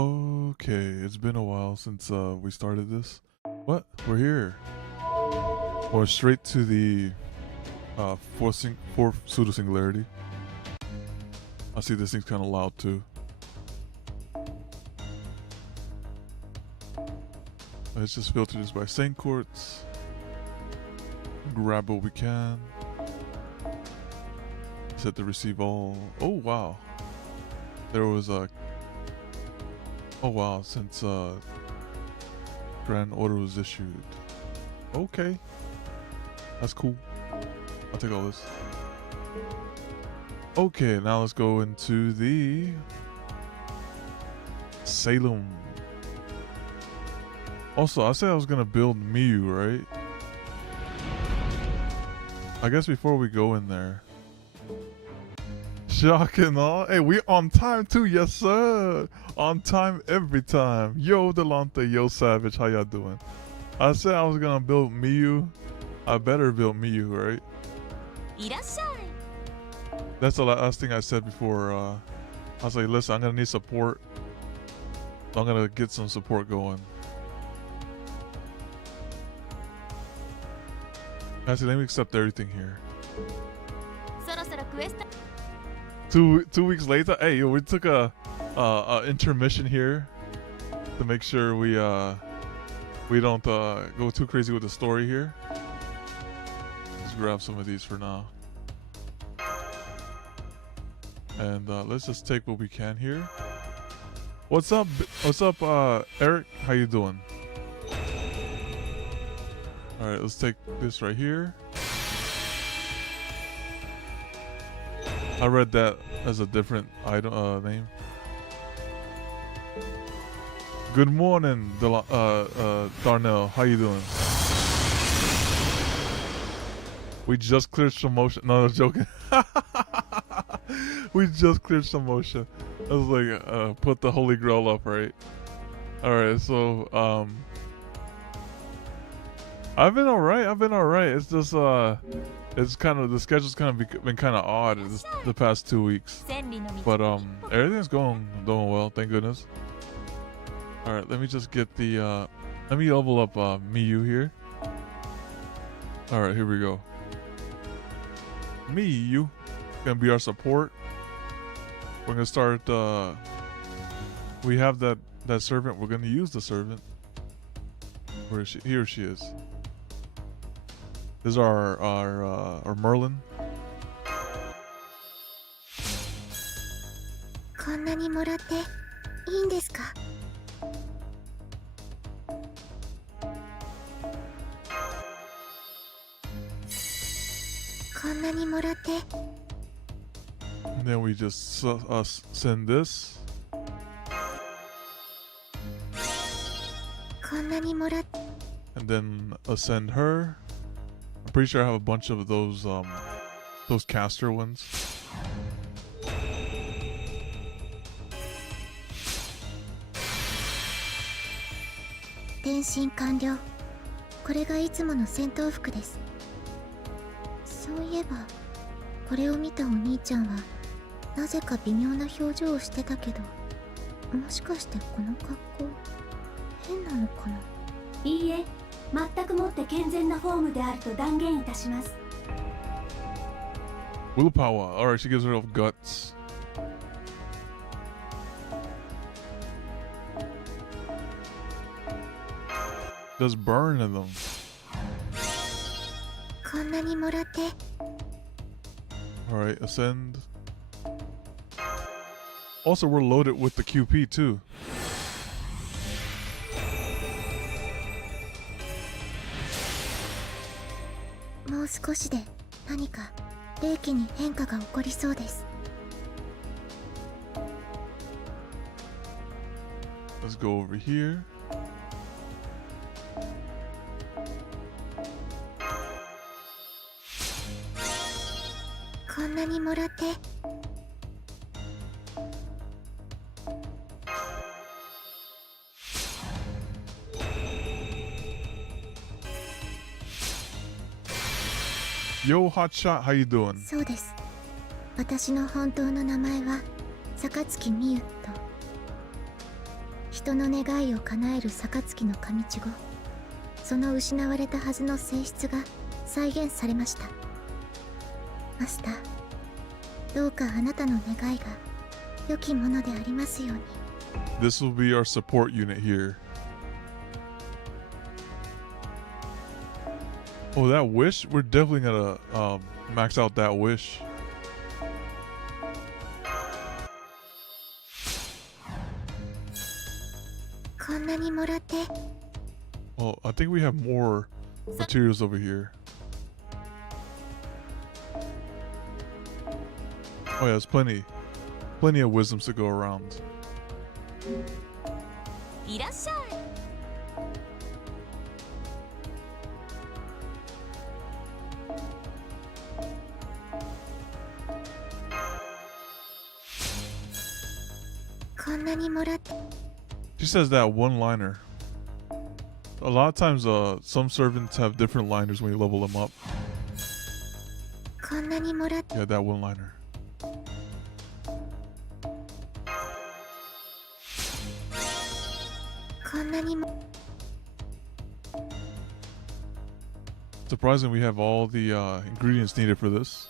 Okay, it's been a while since we started this. What? We're here. Or straight to the fourth pseudo singularity. I see this thing's kind of loud too. Let's just filter this by Saint Quartz. Grab what we can. Set to receive all. Oh wow. There was a. Oh wow, since Grand Order was issued. Okay. That's cool. I'll take all this. Okay, now let's go into the Salem. Also, I said I was gonna build Miu, right? I guess before we go in there. Shocking, all. Hey, we on time too, yes sir. On time every time. Yo, Delante, yo, Savage, how y'all doing? I said I was gonna build Miu. I better build Miu, right? That's the last thing I said before. I was like, listen, I'm gonna need support. So I'm gonna get some support going. Actually, let me accept everything here. 2 weeks later, hey, yo, we took a intermission here to make sure we don't go too crazy with the story here. Let's grab some of these for now, and let's just take what we can here. What's up? What's up, Eric? How you doing? All right, let's take this right here. I read that as a different item name. Good morning, Darnell. How you doing? We just cleared some motion. No, I'm joking. We just cleared some motion. I was like, put the Holy Grail up, right? All right, so I've been all right. It's just it's kind of, the schedule's kind of been kind of odd the past 2 weeks, but everything's going well, thank goodness. All right, let me just get the let me level up Miu here. All right, here we go. Miu gonna be our support. We're gonna start. We have that servant. We're gonna use the servant. Where is she? Here she is. This is our Merlin. こんなにもらっていいんですか? And then we just send this. こんなにもらって And then ascend her. I'm pretty sure I have a bunch of those caster ones. 転身完了。これがいつもの戦闘服です。そういえばこれを見たお兄ちゃんはなぜか微妙な表情をしてたけど、もしかしてこの格好変なのかな。いいえ、全くもって健全なフォームであると断言いたします。 Willpower. Alright, she gives herself guts. There's burn in them. こんなにもらって Alright, ascend. Also, we're loaded with the QP too. もう少しで何か霊気に変化が起こりそうです。 Let's go over here. こんなにもらって Yo, Hotshot, how you doing? そうです。私の本当の名前は坂月美優と人の願いを叶える暁の神地後、その失われたはずの性質が再現されました。マスター、どうかあなたの願いが良きものでありますように。 This will be our support unit here. Oh, that wish? We're definitely gonna max out that wish. Oh, I think we have more materials over here. Oh yeah, there's plenty of wisdoms to go around. いらっしゃい。こんなにもらって。 She says that one-liner. A lot of times, some servants have different liners when you level them up. こんなにもらって。 Yeah, that one-liner. Surprisingly, we have all the ingredients needed for this.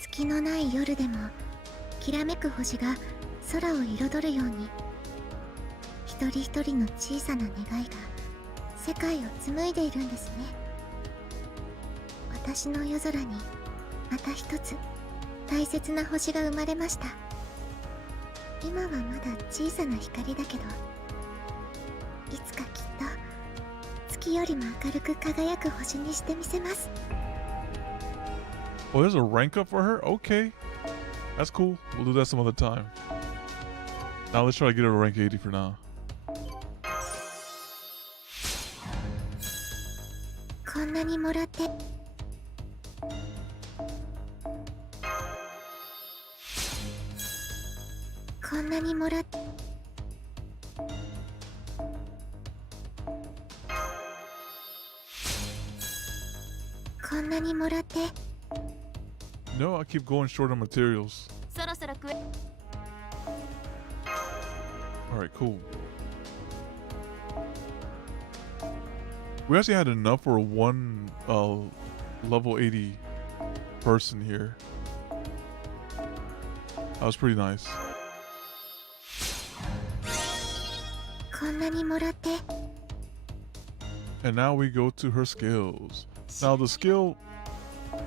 Tsukinoのない夜でもきらめく星が空を彩るように、一人一人の小さな願いが世界を紡いでいるんですね。私の夜空にまた一つ大切な星が生まれました。今はまだ小さな光だけど、いつかきっと月よりも明るく輝く星にしてみせます。 Oh, there's a rank up for her? Okay. That's cool. We'll do that some other time. Now let's try to get her to rank 80 for now. こんなにもらって。こんなにもらって。こんなにもらって。 No, I keep going short on materials. そろそろ食え。 Alright, cool. We actually had enough for one level 80 person here. That was pretty nice. こんなにもらって。 And now we go to her skills. Now the skill,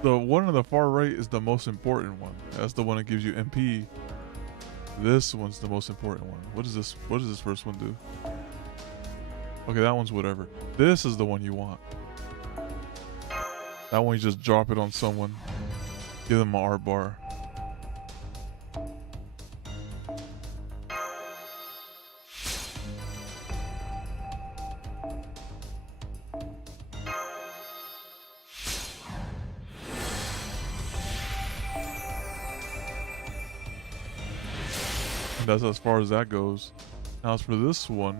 the one on the far right is the most important one. That's the one that gives you MP. This one's the most important one. What does this first one do? Okay, that one's whatever. This is the one you want. That one you just drop it on someone. Give them an art bar. And that's as far as that goes. Now as for this one,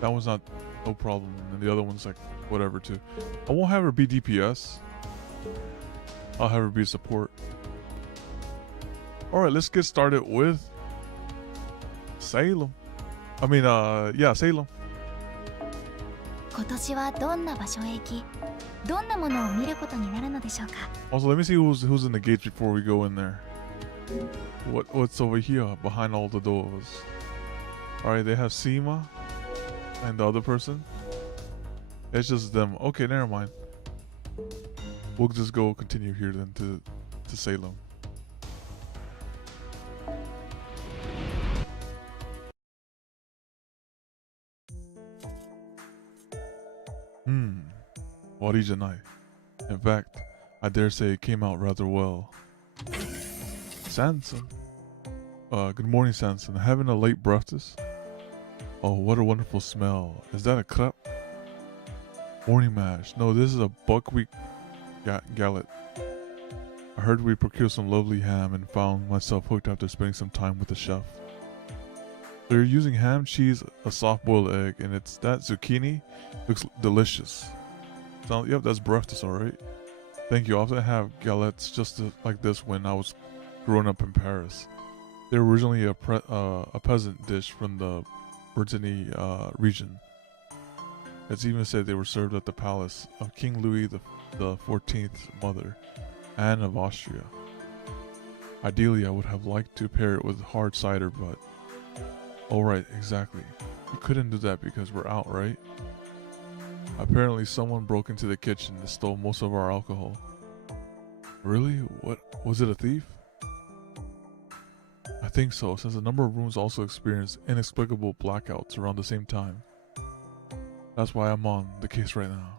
that one's not no problem, and the other one's like whatever too. I won't have her be DPS. I'll have her be support. Alright, let's get started with Salem. I mean, yeah, Salem. 今年はどんな場所へ行き、どんなものを見ることになるのでしょうか。 Also, let me see who's in the gates before we go in there. What's over here behind all the doors? Alright, they have Seema and the other person. It's just them. Okay, never mind. We'll just go continue here then to Salem. Warijanai. In fact, I dare say it came out rather well. Sanson. Good morning, Sanson. Having a late breakfast? Oh, what a wonderful smell. Is that a crepe? Morning mash. No, this is a buckwheat gallet. I I heard we procured some lovely ham and found myself hooked after spending some time with the chef. They're using ham, cheese, a soft-boiled egg, and it's that zucchini looks delicious. Yep, that's breakfast, alright. Thank you. I often have galettes just like this when I was growing up in Paris. They were originally a peasant dish from the Brittany region. It's even said they were served at the palace of King Louis the 14th's mother, Anne of Austria. Ideally, I would have liked to pair it with hard cider, but... Oh right, exactly. We couldn't do that because we're out, right? Apparently someone broke into the kitchen and stole most of our alcohol. Really? What? Was it a thief? I think so, since a number of rooms also experienced inexplicable blackouts around the same time. That's why I'm on the case right now.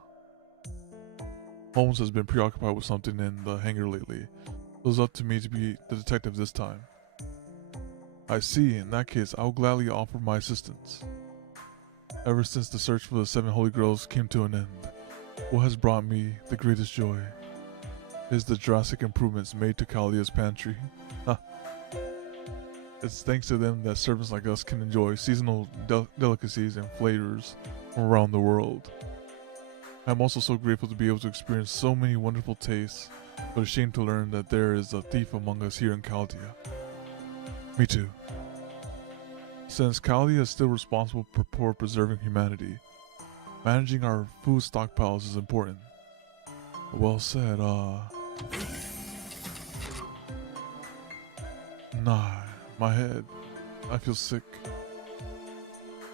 Holmes has been preoccupied with something in the hangar lately. It was up to me to be the detective this time. I see. In that case, I will gladly offer my assistance. Ever since the search for the 7 Holy Grails came to an end, what has brought me the greatest joy is the drastic improvements made to Kalia's pantry. It's thanks to them that servants like us can enjoy seasonal delicacies and flavors from around the world. I'm also so grateful to be able to experience so many wonderful tastes, but ashamed to learn that there is a thief among us here in Chaldea. Me too. Since Chaldea is still responsible for preserving humanity, managing our food stockpiles is important. Well said, Nah, my head. I feel sick.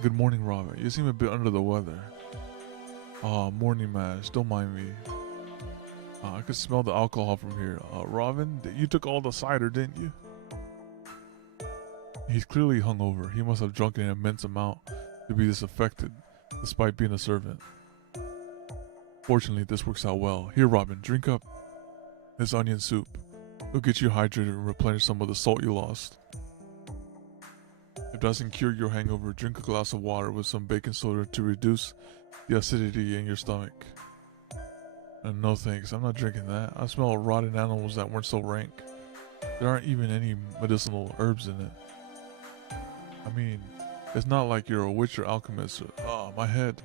Good morning, Robin. You seem a bit under the weather. Morning mash. Don't mind me. I could smell the alcohol from here. Robin, you took all the cider, didn't you? He's clearly hungover. He must have drunk an immense amount to be this affected, despite being a servant. Fortunately, this works out well. Here, Robin, drink up this onion soup. It'll get you hydrated and replenish some of the salt you lost. If it doesn't cure your hangover, drink a glass of water with some baking soda to reduce the acidity in your stomach. And no thanks, I'm not drinking that. I smell rotten animals that weren't so rank. There aren't even any medicinal herbs in it. I mean, it's not like you're a witch or alchemist. My head.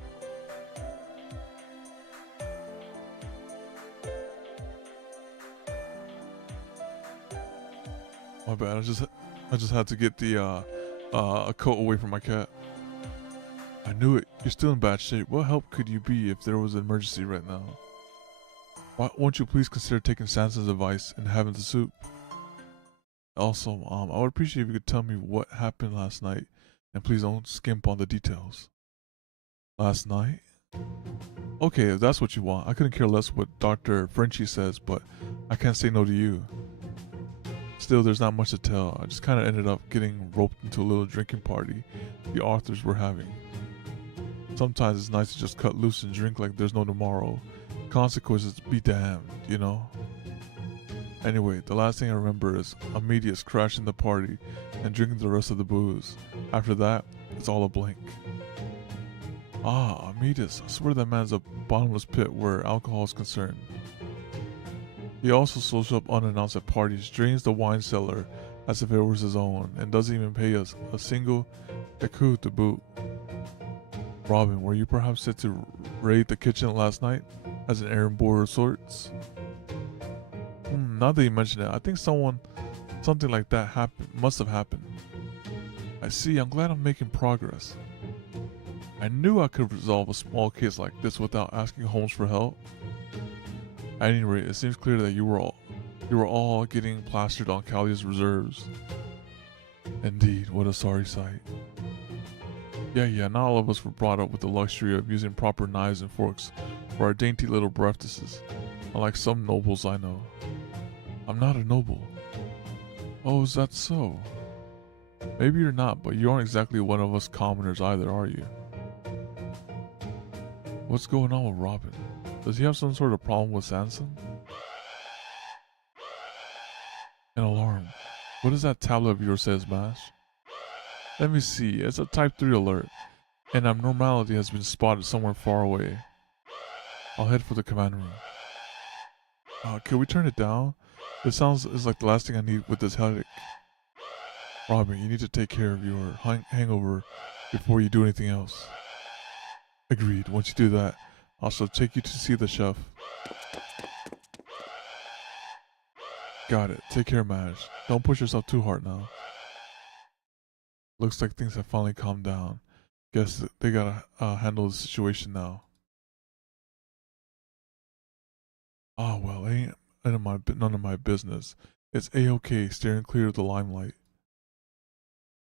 My bad. I just had to get the a coat away from my cat. I knew it. You're still in bad shape. What help could you be if there was an emergency right now? Won't you please consider taking Sansa's advice and having the soup? Also, I would appreciate if you could tell me what happened last night, and please don't skimp on the details. Last night? Okay, if that's what you want. I couldn't care less what Dr. Frenchie says, but I can't say no to you. Still, there's not much to tell. I just kind of ended up getting roped into a little drinking party the authors were having. Sometimes it's nice to just cut loose and drink like there's no tomorrow. Consequences be damned, you know? Anyway, the last thing I remember is Amadeus crashing the party and drinking the rest of the booze. After that, it's all a blank. Amadeus, I swear that man's a bottomless pit where alcohol is concerned. He also shows up unannounced at parties, drains the wine cellar as if it was his own, and doesn't even pay us a single écu to boot. Robin, were you perhaps set to raid the kitchen last night as an errand boy of sorts? Now that you mention it, I think something like that must have happened. I see, I'm glad I'm making progress. I knew I could resolve a small case like this without asking Holmes for help. At any rate, it seems clear that you were all getting plastered on Callia's reserves. Indeed, what a sorry sight. Yeah, not all of us were brought up with the luxury of using proper knives and forks for our dainty little breakfasts, unlike some nobles I know. I'm not a noble. Oh, is that so? Maybe you're not, but you aren't exactly one of us commoners either, are you? What's going on with Robin? Does he have some sort of problem with Sansa? An alarm. What does that tablet of yours says, Mash? Let me see. It's a Type 3 alert. An abnormality has been spotted somewhere far away. I'll head for the command room. Can we turn it down? It sounds is like the last thing I need with this headache. Robin, you need to take care of your hangover before you do anything else. Agreed. Once you do that, I'll also take you to see the chef. Got it. Take care, Madge. Don't push yourself too hard now. Looks like things have finally calmed down. Guess they gotta handle the situation now. Ah, well, ain't none of my business. It's A-okay, steering clear of the limelight.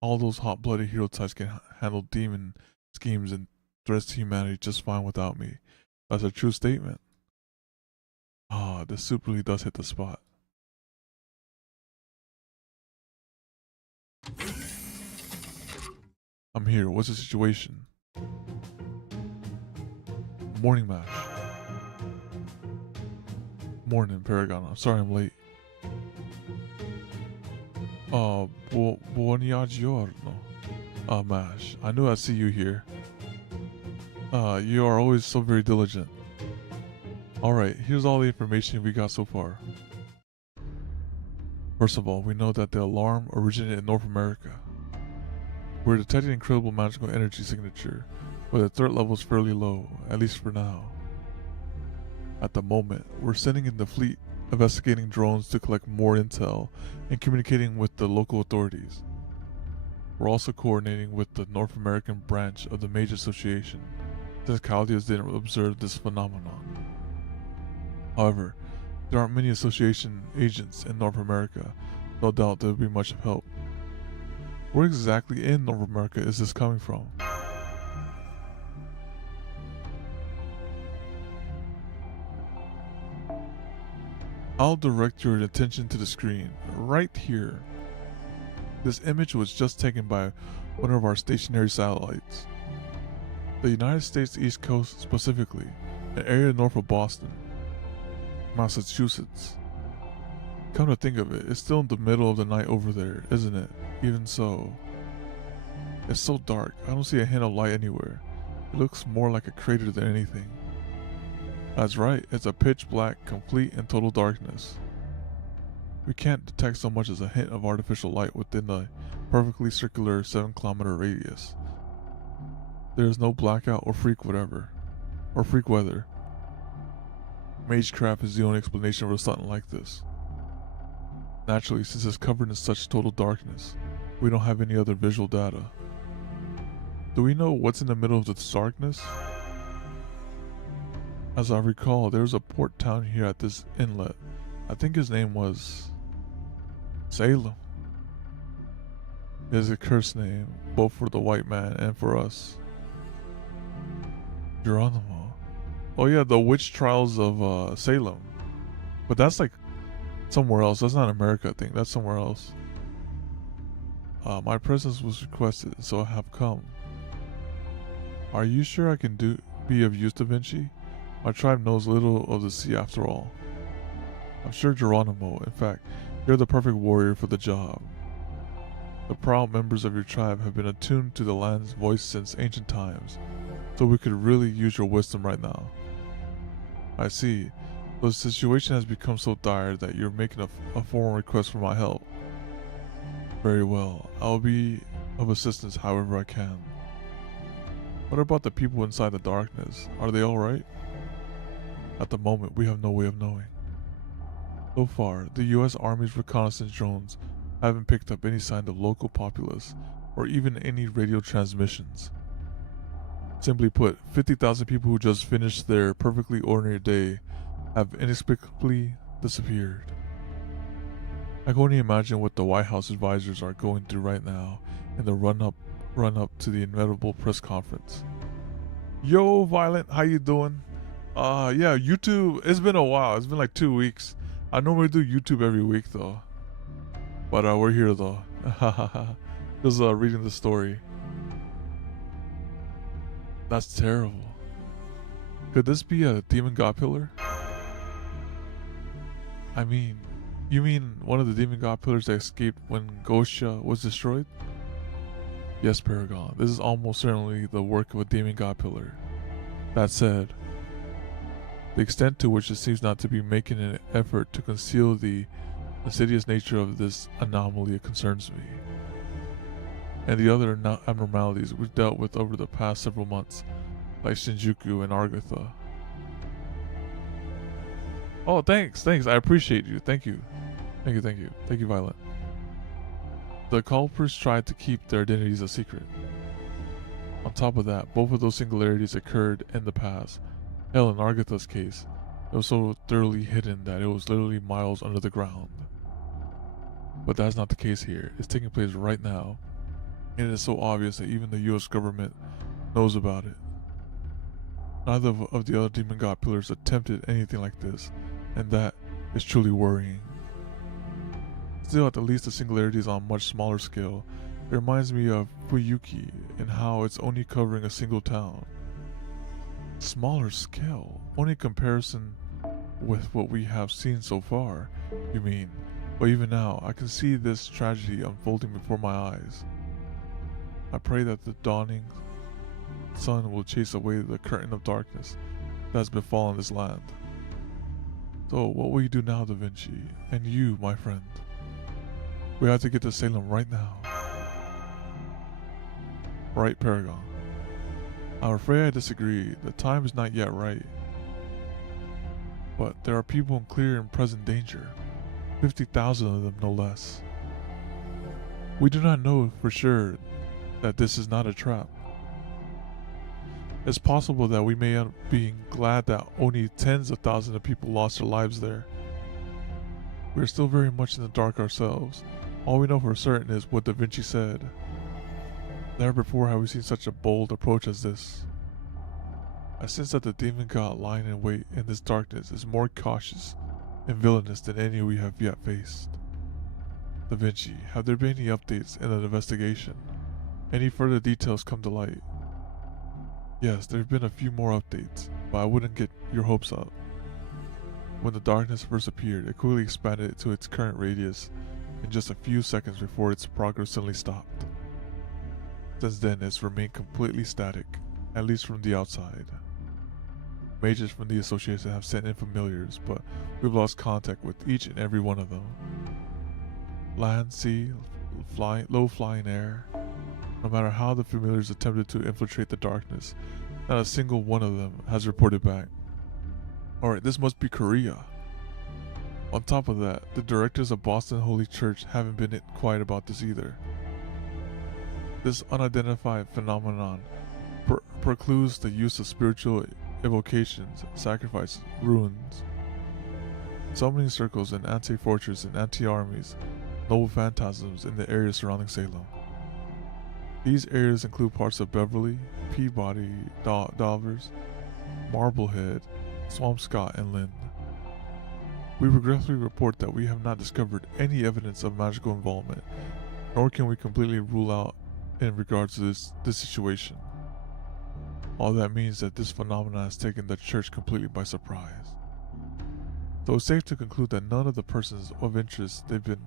All those hot-blooded hero types can handle demon schemes and threats to humanity just fine without me. That's a true statement. Ah, this soup really does hit the spot. I'm here. What's the situation? Morning, Mash. Morning, Paragon. I'm sorry I'm late. Buongiorno. Mash. I knew I'd see you here. You are always so very diligent. Alright, here's all the information we got so far. First of all, we know that the alarm originated in North America. We're detecting incredible magical energy signature, but the threat level is fairly low, at least for now. At the moment, we're sending in the fleet investigating drones to collect more intel and communicating with the local authorities. We're also coordinating with the North American branch of the Mage Association, since Chaldeans didn't observe this phenomenon. However, there aren't many association agents in North America. No doubt there will be much help. Where exactly in North America is this coming from? I'll direct your attention to the screen, right here. This image was just taken by one of our stationary satellites. The United States East Coast specifically, an area north of Boston, Massachusetts. Come to think of it, it's still in the middle of the night over there, isn't it? Even so, it's so dark, I don't see a hint of light anywhere. It looks more like a crater than anything. That's right, it's a pitch black, complete and total darkness. We can't detect so much as a hint of artificial light within the perfectly circular 7-kilometer radius. There is no blackout or freak weather. Magecraft is the only explanation for something like this. Naturally, since it's covered in such total darkness, we don't have any other visual data. Do we know what's in the middle of this darkness? As I recall, there's a port town here at this inlet. I think his name was Salem. It is a cursed name, both for the white man and for us. Geronimo. Oh yeah, the witch trials of Salem. But that's like somewhere else. That's not America, I think. That's somewhere else. My presence was requested, so I have come. Are you sure I can be of use to Vinci? My tribe knows little of the sea after all. I'm sure Geronimo, in fact, you're the perfect warrior for the job. The proud members of your tribe have been attuned to the land's voice since ancient times, so we could really use your wisdom right now. I see. The situation has become so dire that you're making a formal request for my help. Very well. I'll be of assistance however I can. What about the people inside the darkness? Are they alright? At the moment, we have no way of knowing. So far, the US Army's reconnaissance drones haven't picked up any sign of local populace or even any radio transmissions. Simply put, 50,000 people who just finished their perfectly ordinary day have inexplicably disappeared. I can only imagine what the White House advisors are going through right now in the run up to the inevitable press conference. Yo, Violent, how you doing? Yeah, YouTube, it's been a while. It's been like 2 weeks. I normally do YouTube every week though. But we're here though. Just reading the story. That's terrible. Could this be a demon god pillar? I mean, you mean one of the demon god pillars that escaped when Gosha was destroyed? Yes, Paragon. This is almost certainly the work of a demon god pillar. That said, The extent to which it seems not to be making an effort to conceal the insidious nature of this anomaly concerns me, and the other abnormalities we've dealt with over the past several months, like Shinjuku and Argatha. Oh, thanks. I appreciate you. Thank you, Violet. The culprits tried to keep their identities a secret. On top of that, both of those singularities occurred in the past. Hell, in Argatha's case, it was so thoroughly hidden that it was literally miles under the ground. But that's not the case here. It's taking place right now, and it is so obvious that even the US government knows about it. Neither of the other demon god pillars attempted anything like this, and that is truly worrying. Still, at the least the singularity is on a much smaller scale. It reminds me of Fuyuki and how it's only covering a single town. Smaller scale? Only in comparison with what we have seen so far, you mean? But even now, I can see this tragedy unfolding before my eyes. I pray that the dawning sun will chase away the curtain of darkness that has befallen this land. So, what will you do now, Da Vinci? And you, my friend? We have to get to Salem right now. Right, Paragon? I'm afraid I disagree. The time is not yet right. But there are people in clear and present danger. 50,000 of them, no less. We do not know for sure that this is not a trap. It's possible that we may end up being glad that only tens of thousands of people lost their lives there. We are still very much in the dark ourselves. All we know for certain is what Da Vinci said. Never before have we seen such a bold approach as this. I sense that the demon god lying in wait in this darkness is more cautious and villainous than any we have yet faced. Da Vinci, have there been any updates in the investigation? Any further details come to light? Yes, there have been a few more updates, but I wouldn't get your hopes up. When the darkness first appeared, it quickly expanded to its current radius in just a few seconds before its progress suddenly stopped. Since then, it's remained completely static, at least from the outside. Mages from the association have sent in familiars, but we've lost contact with each and every one of them. Land, sea, low-flying air. No matter how the familiars attempted to infiltrate the darkness, not a single one of them has reported back. Alright, this must be Korea. On top of that, the directors of Boston Holy Church haven't been quiet about this either. This unidentified phenomenon precludes the use of spiritual evocations, sacrifices, runes, summoning circles, and anti-fortress and anti-armies, noble phantasms in the area surrounding Salem. These areas include parts of Beverly, Peabody, Davers, Marblehead, Swampscott, and Lynn. We regretfully report that we have not discovered any evidence of magical involvement, nor can we completely rule out in regards to this situation. All that means that this phenomenon has taken the church completely by surprise. Though it's safe to conclude that none of the persons of interest they've been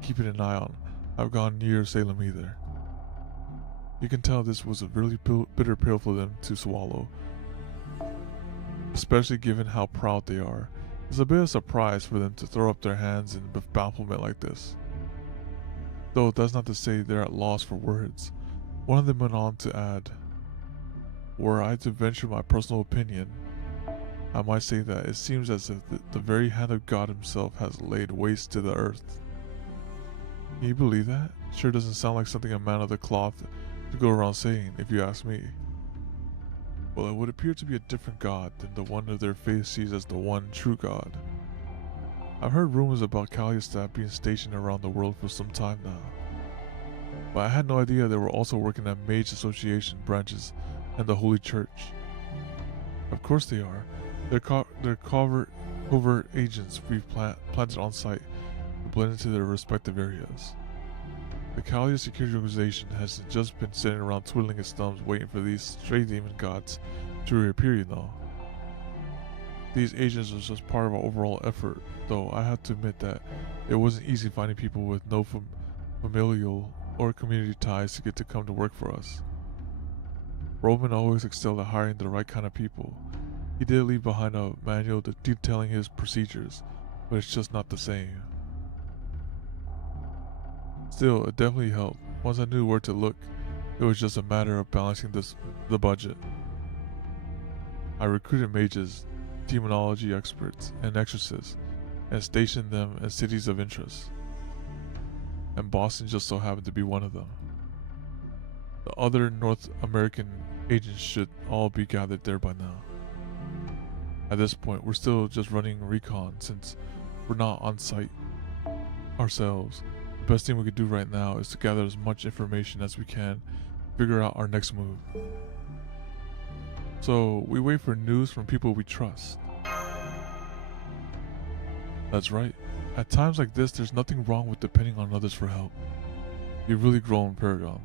keeping an eye on have gone near Salem either. You can tell this was a really bitter pill for them to swallow, especially given how proud they are. It's a bit of a surprise for them to throw up their hands in bafflement like this. Though that's not to say they're at loss for words. One of them went on to add, "Were I to venture my personal opinion, I might say that it seems as if the very hand of God himself has laid waste to the earth." Can you believe that? Sure doesn't sound like something a man of the cloth to go around saying, if you ask me. Well, it would appear to be a different God than the one of their faith sees as the one true God. I've heard rumors about Kaliostat being stationed around the world for some time now, but I had no idea they were also working at Mage Association branches and the Holy Church. Of course they are. They're covert agents we've planted on site to blend into their respective areas. The Kalia Security Organization has just been sitting around twiddling its thumbs waiting for these stray demon gods to reappear, you know. These agents are just part of our overall effort, though I have to admit that it wasn't easy finding people with no familial or community ties to get to come to work for us. Roman always excelled at hiring the right kind of people, He did leave behind a manual detailing his procedures, but it's just not the same. Still, it definitely helped. Once I knew where to look, it was just a matter of balancing the budget. I recruited mages, demonology experts, and exorcists, and stationed them in cities of interest. And Boston just so happened to be one of them. The other North American agents should all be gathered there by now. At this point, we're still just running recon since we're not on site ourselves. The best thing we could do right now is to gather as much information as we can, figure out our next move. So we wait for news from people we trust. That's right. At times like this, there's nothing wrong with depending on others for help. You've really grown, Paragon.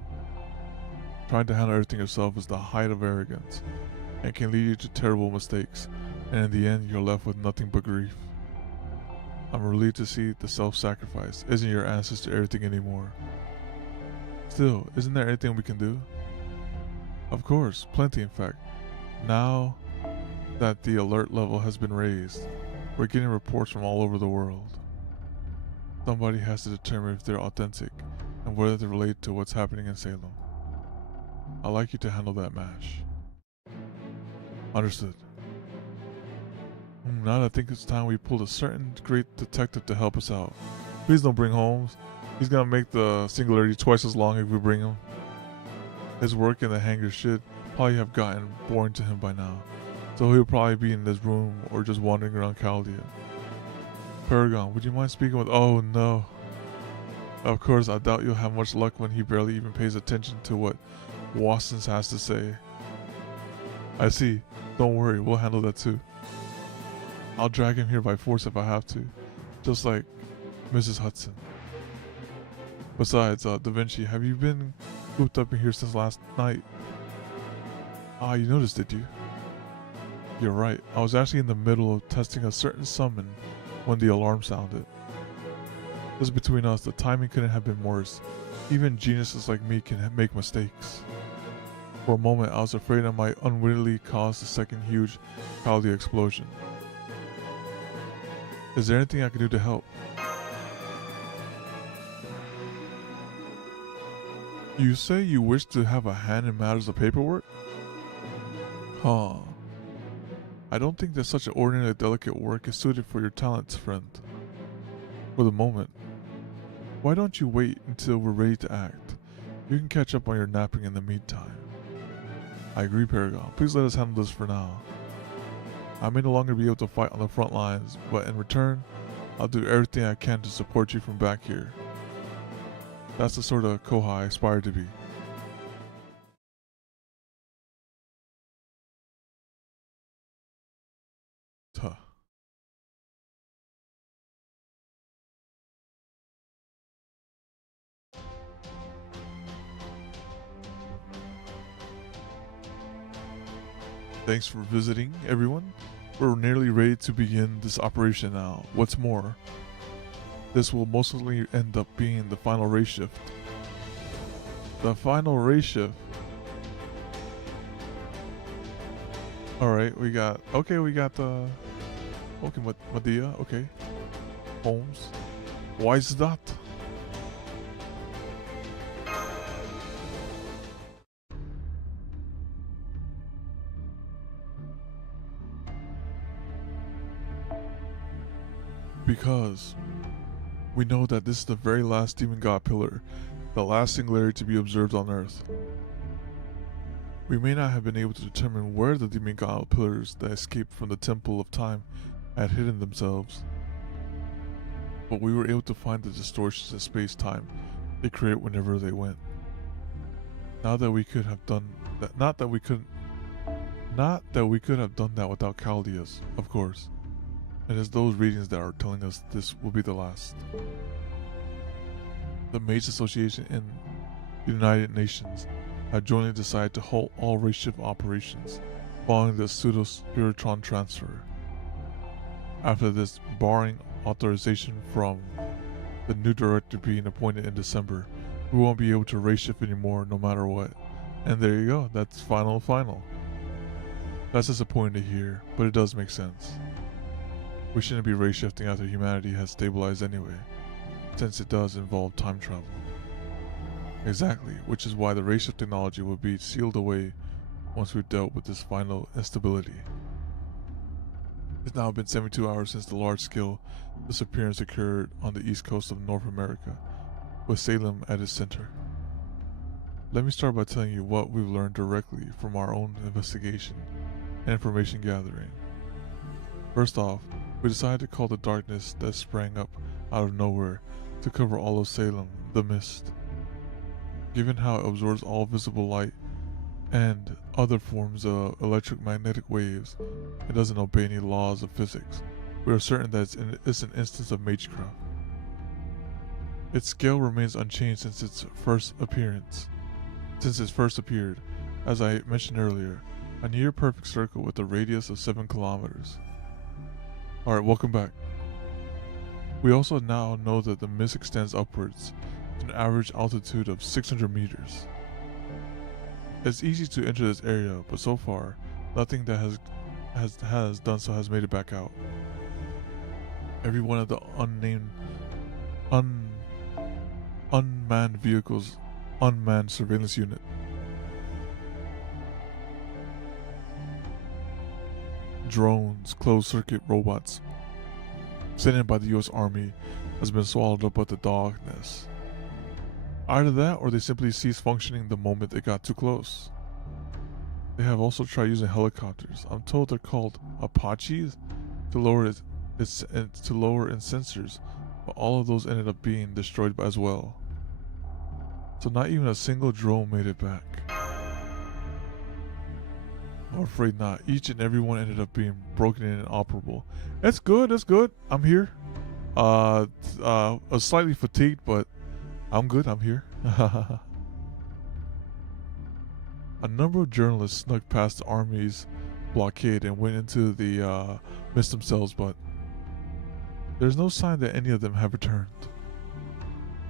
Trying to handle everything yourself is the height of arrogance, and can lead you to terrible mistakes, and in the end, you're left with nothing but grief. I'm relieved to see the self-sacrifice isn't your answers to everything anymore. Still, isn't there anything we can do? Of course, plenty in fact. Now that the alert level has been raised, we're getting reports from all over the world. Somebody has to determine if they're authentic and whether they relate to what's happening in Salem. I'd like you to handle that, MASH. Understood. Now that I think it's time we pulled a certain great detective to help us out. Please don't bring Holmes. He's gonna make the Singularity twice as long if we bring him. His work in the hangar should probably have gotten boring to him by now, so he'll probably be in this room or just wandering around Chaldea. Paragon, would you mind speaking with— Oh no. Of course, I doubt you'll have much luck when he barely even pays attention to what Watson has to say. I see. Don't worry, we'll handle that too. I'll drag him here by force if I have to, just like Mrs. Hudson. Besides, Da Vinci, have you been cooped up in here since last night? Ah, you noticed, did you? You're right. I was actually in the middle of testing a certain summon when the alarm sounded. Just between us, the timing couldn't have been worse. Even geniuses like me can make mistakes. For a moment, I was afraid I might unwittingly cause the second huge Chaldea explosion. Is there anything I can do to help? You say you wish to have a hand in matters of paperwork? Huh. I don't think that such an ordinary delicate work is suited for your talents, friend. For the moment. Why don't you wait until we're ready to act? You can catch up on your napping in the meantime. I agree, Paragon. Please let us handle this for now. I may no longer be able to fight on the front lines, but in return, I'll do everything I can to support you from back here. That's the sort of Koha I aspire to be. Tuh. Thanks for visiting, everyone. We're nearly ready to begin this operation now. What's more, this will mostly end up being the final race shift. The final race shift. Alright, we got the... Okay, Medea, okay. Holmes. Why is that? Because we know that this is the very last demon god pillar, the last singularity to be observed on Earth. We may not have been able to determine where the demon god pillars that escaped from the Temple of Time had hidden themselves, but we were able to find the distortions in space-time they create whenever they went. Not that we could have done that without Chaldeas, of course. It is those readings that are telling us this will be the last. The Mage Association and the United Nations have jointly decided to halt all race shift operations following the Pseudo Spiritron transfer. After this, barring authorization from the new director being appointed in December, we won't be able to race shift anymore no matter what. And there you go, that's final. That's disappointing to hear, but it does make sense. We shouldn't be race shifting after humanity has stabilized anyway, since it does involve time travel. Exactly, which is why the race shift technology will be sealed away once we've dealt with this final instability. It's now been 72 hours since the large-scale disappearance occurred on the east coast of North America, with Salem at its center. Let me start by telling you what we've learned directly from our own investigation and information gathering. First off, we decided to call the darkness that sprang up out of nowhere to cover all of Salem the mist. Given how it absorbs all visible light and other forms of electromagnetic waves and doesn't obey any laws of physics, we are certain that it's an instance of magecraft. Its scale remains unchanged since its first appeared, as I mentioned earlier, a near perfect circle with a radius of 7 kilometers. Alright, welcome back. We also now know that the mist extends upwards to an average altitude of 600 meters. It's easy to enter this area, but so far, nothing that has done so has made it back out. Every one of the unmanned vehicles, unmanned surveillance unit, drones, closed-circuit robots sent in by the US Army has been swallowed up by the darkness. Either that or they simply ceased functioning the moment they got too close. They have also tried using helicopters. I'm told they're called Apaches to lower in sensors, but all of those ended up being destroyed as well. So not even a single drone made it back. I'm afraid not. Each and every one ended up being broken and inoperable. That's good, that's good. I'm here. Slightly fatigued, but I'm good, I'm here. A number of journalists snuck past the Army's blockade and went into the mist themselves, but there's no sign that any of them have returned.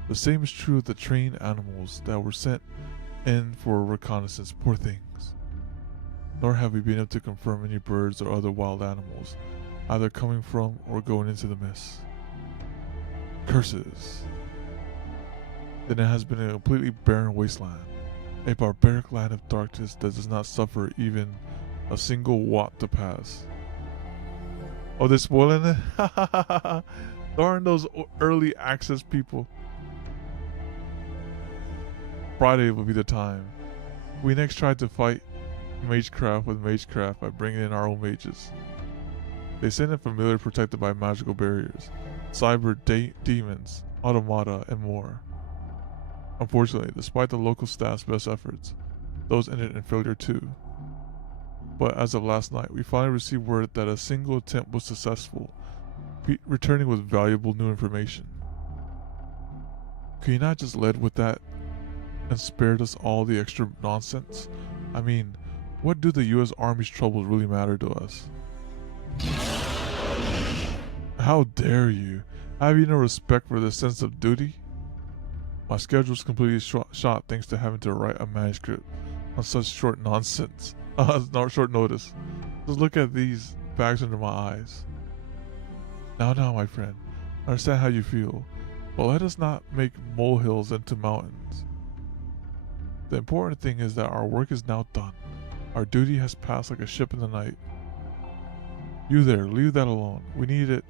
The same is true of the trained animals that were sent in for reconnaissance, poor things. Nor have we been able to confirm any birds or other wild animals, either coming from or going into the mist. Curses. Then it has been a completely barren wasteland, a barbaric land of darkness that does not suffer even a single watt to pass. Oh, they're spoiling it? Darn those early access people. Friday will be the time. We next tried to fight magecraft with magecraft by bringing in our own mages. They sent in familiar protected by magical barriers, cyber demons, automata, and more. Unfortunately, despite the local staff's best efforts, those ended in failure too. But as of last night, we finally received word that a single attempt was successful, returning with valuable new information. Could you not just led with that and spared us all the extra nonsense? I mean, what do the US Army's troubles really matter to us? How dare you? Have you no respect for the sense of duty? My schedule's completely shot thanks to having to write a manuscript on such short nonsense. Short notice. Just look at these bags under my eyes. Now, my friend, I understand how you feel, but let us not make molehills into mountains. The important thing is that our work is now done. Our duty has passed like a ship in the night. You there, leave that alone. We need it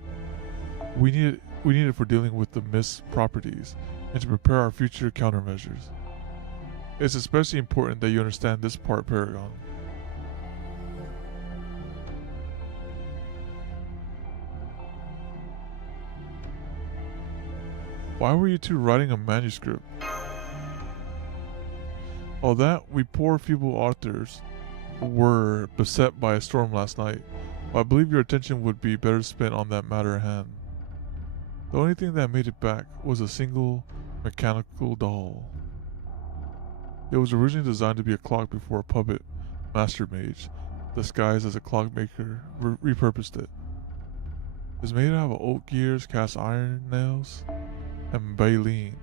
for dealing with the mist properties and to prepare our future countermeasures. It's especially important that you understand this part, Paragon. Why were you two writing a manuscript? Oh, that we poor feeble authors were beset by a storm last night, but I believe your attention would be better spent on that matter at hand. The only thing that made it back was a single mechanical doll. It was originally designed to be a clock before a puppet master mage, disguised as a clockmaker, repurposed it. It's made out of oak gears, cast iron nails, and baleen,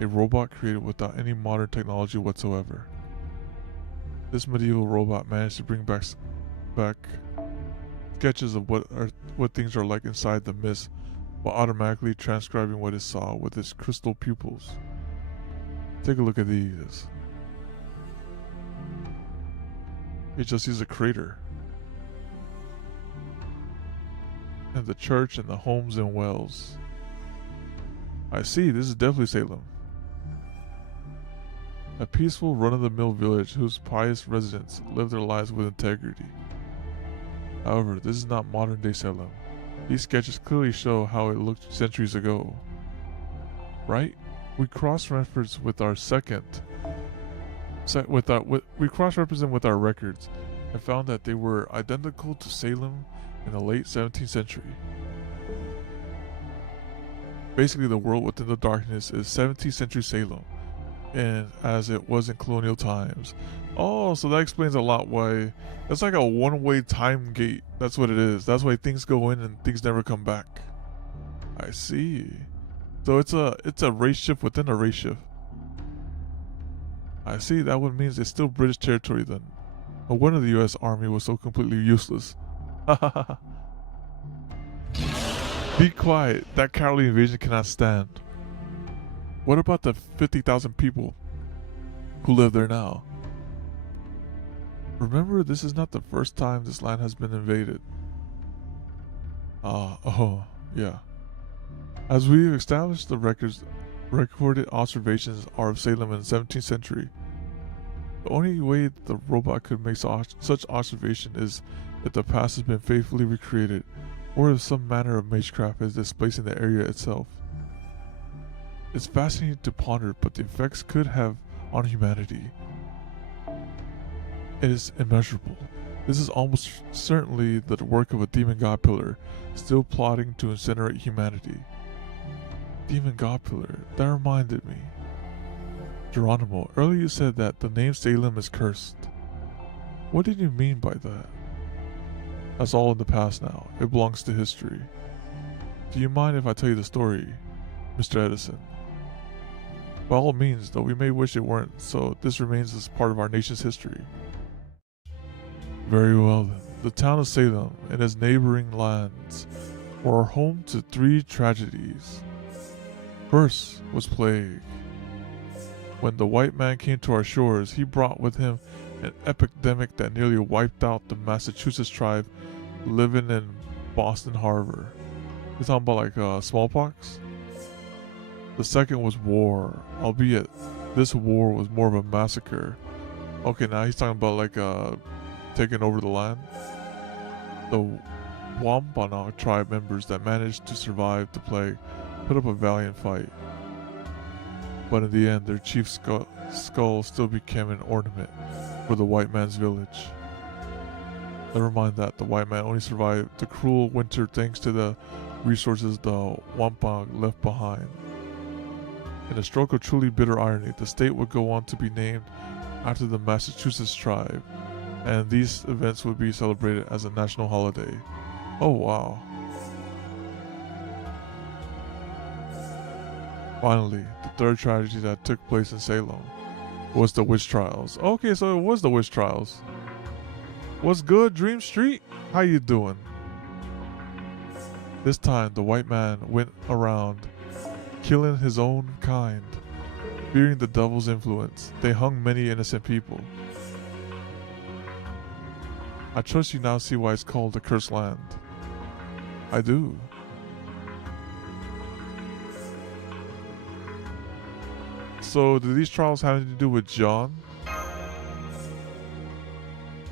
a robot created without any modern technology whatsoever. This medieval robot managed to bring back back sketches of what things are like inside the mist, while automatically transcribing what it saw with its crystal pupils. Take a look at these. It just sees a crater. And the church and the homes and wells. I see, this is definitely Salem. A peaceful, run-of-the-mill village whose pious residents live their lives with integrity. However, this is not modern-day Salem. These sketches clearly show how it looked centuries ago. Right? We cross-reference with our we cross-represent with our records and found that they were identical to Salem in the late 17th century. Basically, the world within the darkness is 17th century Salem, and as it was in colonial times. Oh, so that explains a lot why it's like a one-way time gate. That's what it is. That's why things go in and things never come back. I see. So it's a race shift within a race shift. I see. That one means it's still British territory then. No wonder the U.S. Army was so completely useless. Be quiet. That cowardly invasion cannot stand. What about the 50,000 people who live there now? Remember, this is not the first time this land has been invaded. Yeah. As we established, the recorded observations are of Salem in the 17th century. The only way the robot could make such observation is if the past has been faithfully recreated, or if some manner of magecraft is displacing the area itself. It's fascinating to ponder, but the effects could have on humanity. It is immeasurable. This is almost certainly the work of a demon god pillar, still plotting to incinerate humanity. Demon god pillar, that reminded me. Geronimo, earlier you said that the name Salem is cursed. What did you mean by that? That's all in the past now. It belongs to history. Do you mind if I tell you the story, Mr. Edison? By all means, though we may wish it weren't, so this remains as part of our nation's history. Very well then. The town of Salem and its neighboring lands were home to 3 tragedies. First was plague. When the white man came to our shores, he brought with him an epidemic that nearly wiped out the Massachusetts tribe living in Boston Harbor. You're talking about like smallpox? The second was war, albeit this war was more of a massacre. Okay, now he's talking about like taking over the land. The Wampanoag tribe members that managed to survive the plague put up a valiant fight. But in the end, their chief skull still became an ornament for the white man's village. Never mind that, the white man only survived the cruel winter thanks to the resources the Wampanoag left behind. In a stroke of truly bitter irony, the state would go on to be named after the Massachusetts tribe, and these events would be celebrated as a national holiday. Oh wow. Finally, the third tragedy that took place in Salem was the witch trials. Okay, so it was the witch trials. What's good, Dream Street? How you doing? This time, the white man went around killing his own kind. Fearing the devil's influence, they hung many innocent people. I trust you now see why it's called the Cursed Land. I do. So, do these trials have anything to do with John?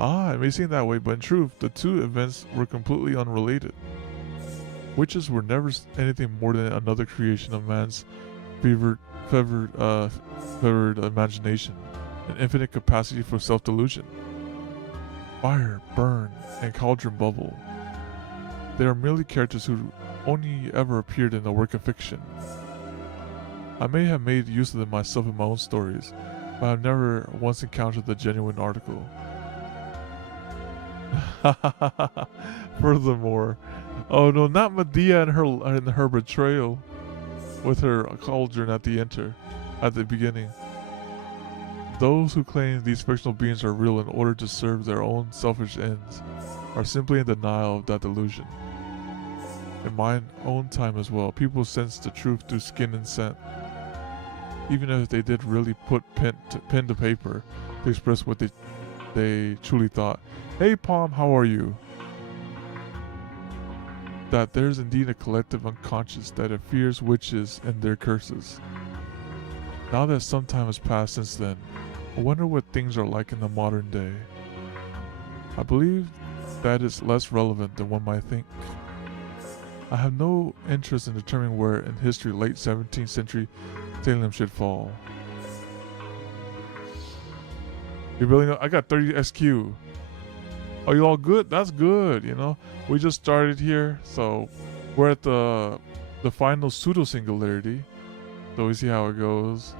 It may seem that way, but in truth, the two events were completely unrelated. Witches were never anything more than another creation of man's fevered imagination, an infinite capacity for self-delusion. Fire, burn, and cauldron bubble. They are merely characters who only ever appeared in a work of fiction. I may have made use of them myself in my own stories, but I have never once encountered the genuine article. Furthermore, oh no, not Medea and her betrayal with her cauldron at the beginning. Those who claim these fictional beings are real in order to serve their own selfish ends are simply in denial of that delusion. In my own time as well, people sense the truth through skin and scent, even if they did really put pen to paper to express what they truly thought. Hey Palm, how are you? That there's indeed a collective unconscious that fears witches and their curses. Now that some time has passed since then, I wonder what things are like in the modern day. I believe that is less relevant than one might think. I have no interest in determining where in history late 17th century Salem should fall. You really know? I got 30 SQ. Are you all good? That's good, you know? We just started here, so we're at the final pseudo singularity. So we see how it goes.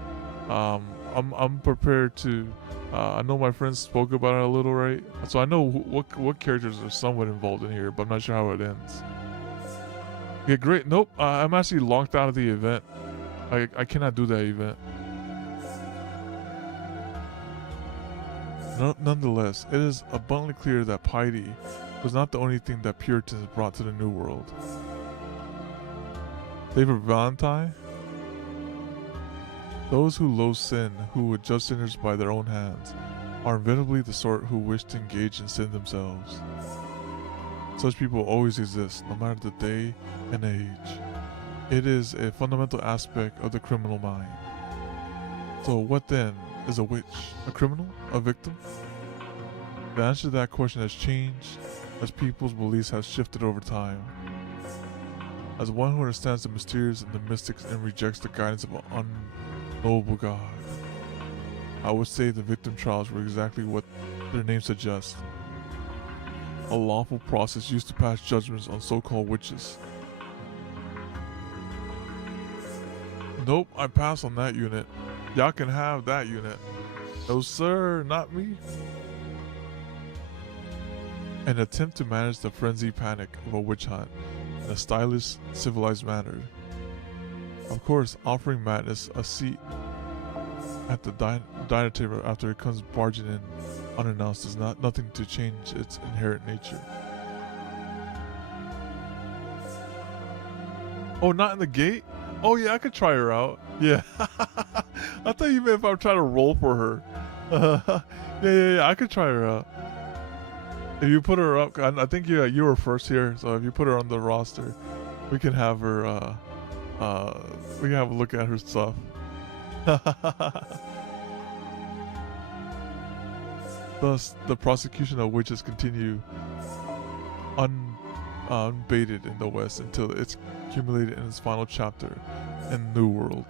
I'm prepared to. I know my friends spoke about it a little, right? So I know what characters are somewhat involved in here, but I'm not sure how it ends. Okay, great. Nope, I'm actually locked out of the event. I cannot do that event. Nonetheless, it is abundantly clear that piety was not the only thing that Puritans brought to the New World. Favorite Valentine? Those who loathe sin, who would judge sinners by their own hands, are inevitably the sort who wish to engage in sin themselves. Such people always exist, no matter the day and age. It is a fundamental aspect of the criminal mind. So what then is a witch? A criminal? A victim? The answer to that question has changed as people's beliefs have shifted over time. As one who understands the mysterious and the mystics and rejects the guidance of an unknowable God, I would say the victim trials were exactly what their name suggests. A lawful process used to pass judgments on so-called witches. Nope, I pass on that unit. Y'all can have that unit. No sir, not me. An attempt to manage the frenzied panic of a witch hunt in a stylish, civilized manner. Of course, offering madness a seat at the dinner table after it comes barging in unannounced is nothing to change its inherent nature. Oh, not in the gate? Oh yeah, I could try her out. Yeah. I thought you meant if I'm trying to roll for her. Yeah, I could try her out. If you put her up, I think you were first here, so if you put her on the roster, we can have her, we can have a look at her stuff. Thus, the prosecution of witches continue unbated in the West until it's accumulated in its final chapter in New World.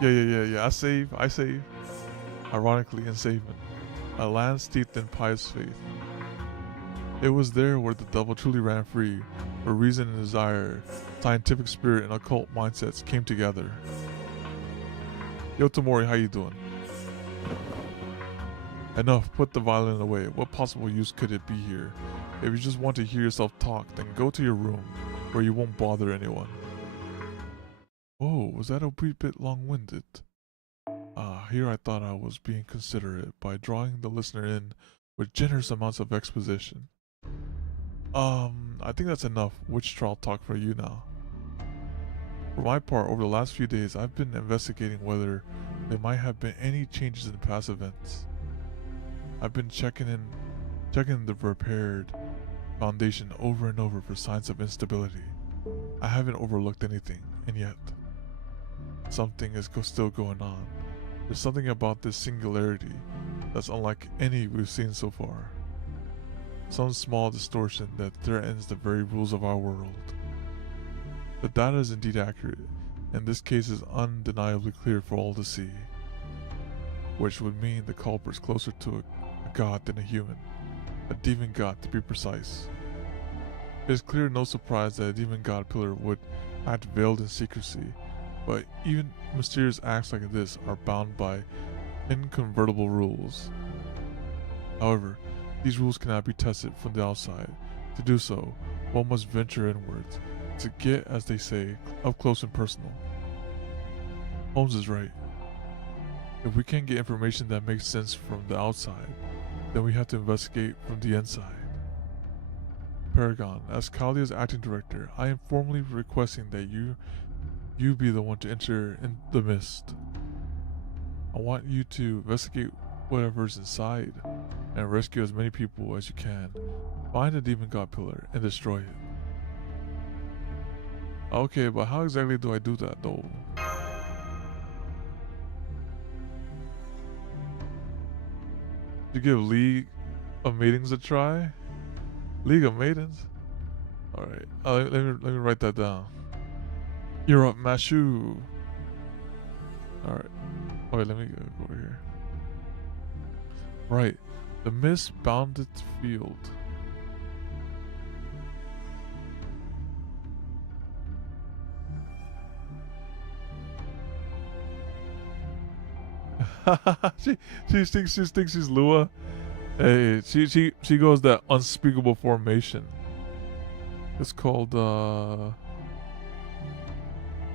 Yeah. I save. Ironically, in saving. A land steeped in pious faith. It was there where the devil truly ran free, where reason and desire, scientific spirit and occult mindsets came together. Yo Tamori, how you doing? Enough, put the violin away. What possible use could it be here? If you just want to hear yourself talk, then go to your room, where you won't bother anyone. Oh, was that a wee bit long-winded? Here I thought I was being considerate by drawing the listener in with generous amounts of exposition. I think that's enough witch trial talk for you now. For my part, over the last few days, I've been investigating whether there might have been any changes in past events. I've been checking the repaired foundation over and over for signs of instability. I haven't overlooked anything, and yet something is still going on. There's something about this singularity that's unlike any we've seen so far. Some small distortion that threatens the very rules of our world. The data is indeed accurate, and this case is undeniably clear for all to see, which would mean the culprit's closer to a god than a human, a demon god to be precise. It is clear no surprise that a demon god pillar would act veiled in secrecy, but even mysterious acts like this are bound by inconvertible rules. However, these rules cannot be tested from the outside. To do so, one must venture inwards, to get, as they say, up close and personal. Holmes is right. If we can't get information that makes sense from the outside, Then we have to investigate from the inside. Paragon, as Kalia's acting director, I am formally requesting that you be the one to enter in the mist. I want you to investigate whatever's inside and rescue as many people as you can. Find the demon god pillar and destroy it. Okay, but how exactly do I do that though? You give League of Maidens a try? League of Maidens? Alright, let me write that down. You're up, Mashu. Alright. Wait, let me go over here. Right. The mist bounded field. she thinks she's Lua. Hey, she goes that unspeakable formation. It's called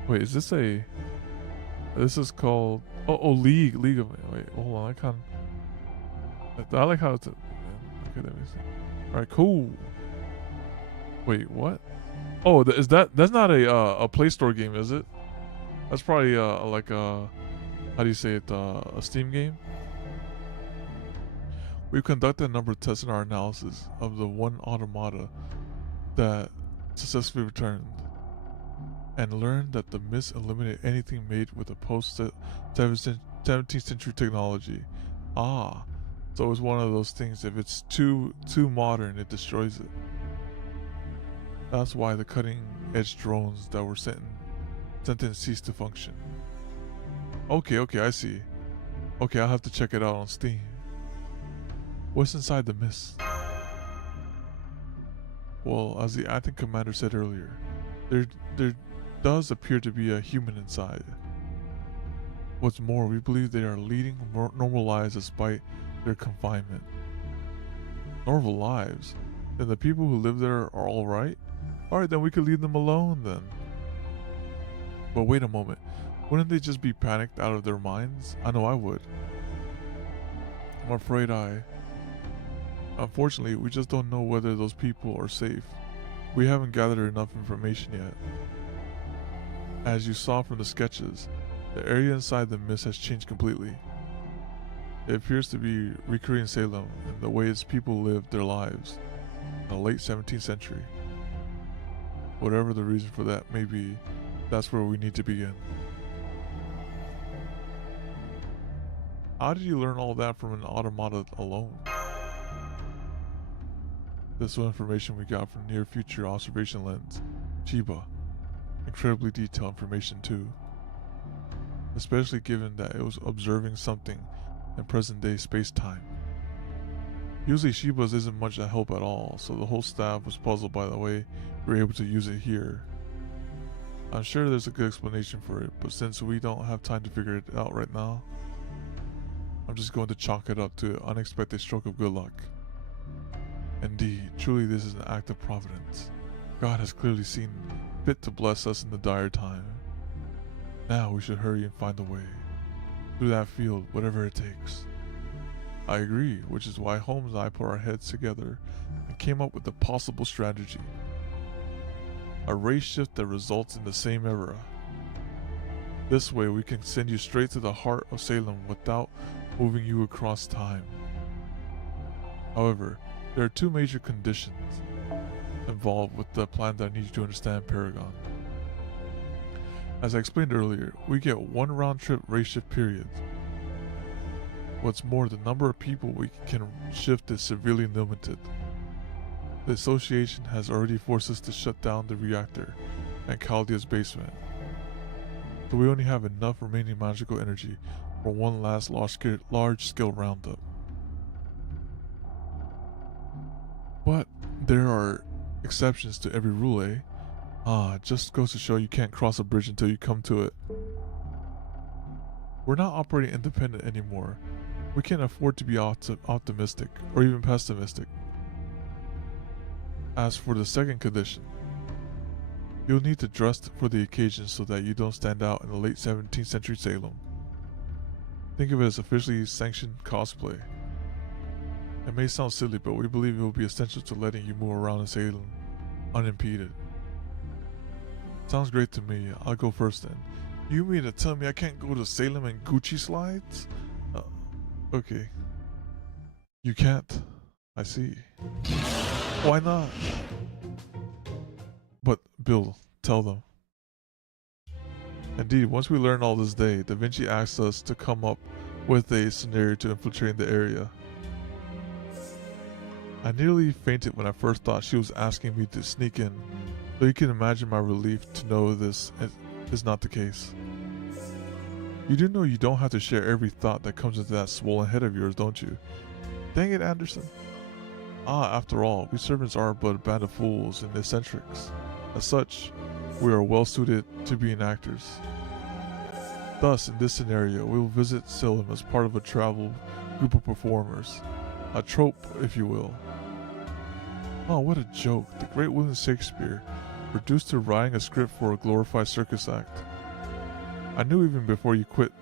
wait, is this a this is called League of wait, hold on, I like how it's okay, let me see. Alright, cool. Wait, what? Oh, that's not a Play Store game, is it? That's probably like a, how do you say it, a Steam game? We've conducted a number of tests in our analysis of the one automata that successfully returned, and learned that the mist eliminated anything made with a post-17th century technology. Ah, so it's one of those things, if it's too modern, it destroys it. That's why the cutting-edge drones that were sent in ceased to function. Okay, I see. Okay, I'll have to check it out on Steam. What's inside the mist? Well, as the acting commander said earlier, there does appear to be a human inside. What's more, we believe they are leading normal lives despite their confinement. Normal lives? Then the people who live there are alright? Alright, then we could leave them alone then. But wait a moment, wouldn't they just be panicked out of their minds? I know I would. I'm afraid unfortunately, we just don't know whether those people are safe. We haven't gathered enough information yet. As you saw from the sketches, the area inside the mist has changed completely. It appears to be recreating Salem and the way its people lived their lives in the late 17th century. Whatever the reason for that may be, that's where we need to begin. How did you learn all that from an automata alone? This was information we got from Near Future Observation Lens, Chiba. Incredibly detailed information too. Especially given that it was observing something in present day space-time. Usually Shiba's isn't much a help at all, so the whole staff was puzzled by the way we were able to use it here. I'm sure there's a good explanation for it, but since we don't have time to figure it out right now, I'm just going to chalk it up to an unexpected stroke of good luck. Indeed, truly this is an act of providence. God has clearly seen fit to bless us in the dire time. Now we should hurry and find a way. Through that field, whatever it takes. I agree, which is why Holmes and I put our heads together and came up with a possible strategy. A race shift that results in the same era. This way we can send you straight to the heart of Salem without moving you across time. However, there are two major conditions involved with the plan that I need you to understand, Paragon. As I explained earlier, we get one round-trip race shift period. What's more, the number of people we can shift is severely limited. The association has already forced us to shut down the reactor at Chaldea's basement. So we only have enough remaining magical energy for one last large-scale roundup. But there are exceptions to every rule, eh? It just goes to show you can't cross a bridge until you come to it. We're not operating independent anymore. We can't afford to be optimistic or even pessimistic. As for the second condition, you'll need to dress for the occasion so that you don't stand out in the late 17th century Salem. Think of it as officially sanctioned cosplay. It may sound silly, but we believe it will be essential to letting you move around in Salem unimpeded. Sounds great to me. I'll go first then. You mean to tell me I can't go to Salem in Gucci slides? Okay. You can't. I see. Why not? But, Bill, tell them. Indeed, once we learn all this day, Da Vinci asked us to come up with a scenario to infiltrate the area. I nearly fainted when I first thought she was asking me to sneak in, so you can imagine my relief to know this is not the case. You do know you don't have to share every thought that comes into that swollen head of yours, don't you? Dang it, Anderson. After all, we servants are but a band of fools and eccentrics. As such, we are well suited to being actors. Thus, in this scenario, we will visit Salem as part of a travel group of performers. A trope, if you will. Oh, what a joke. The great William Shakespeare reduced to writing a script for a glorified circus act. I knew even before you put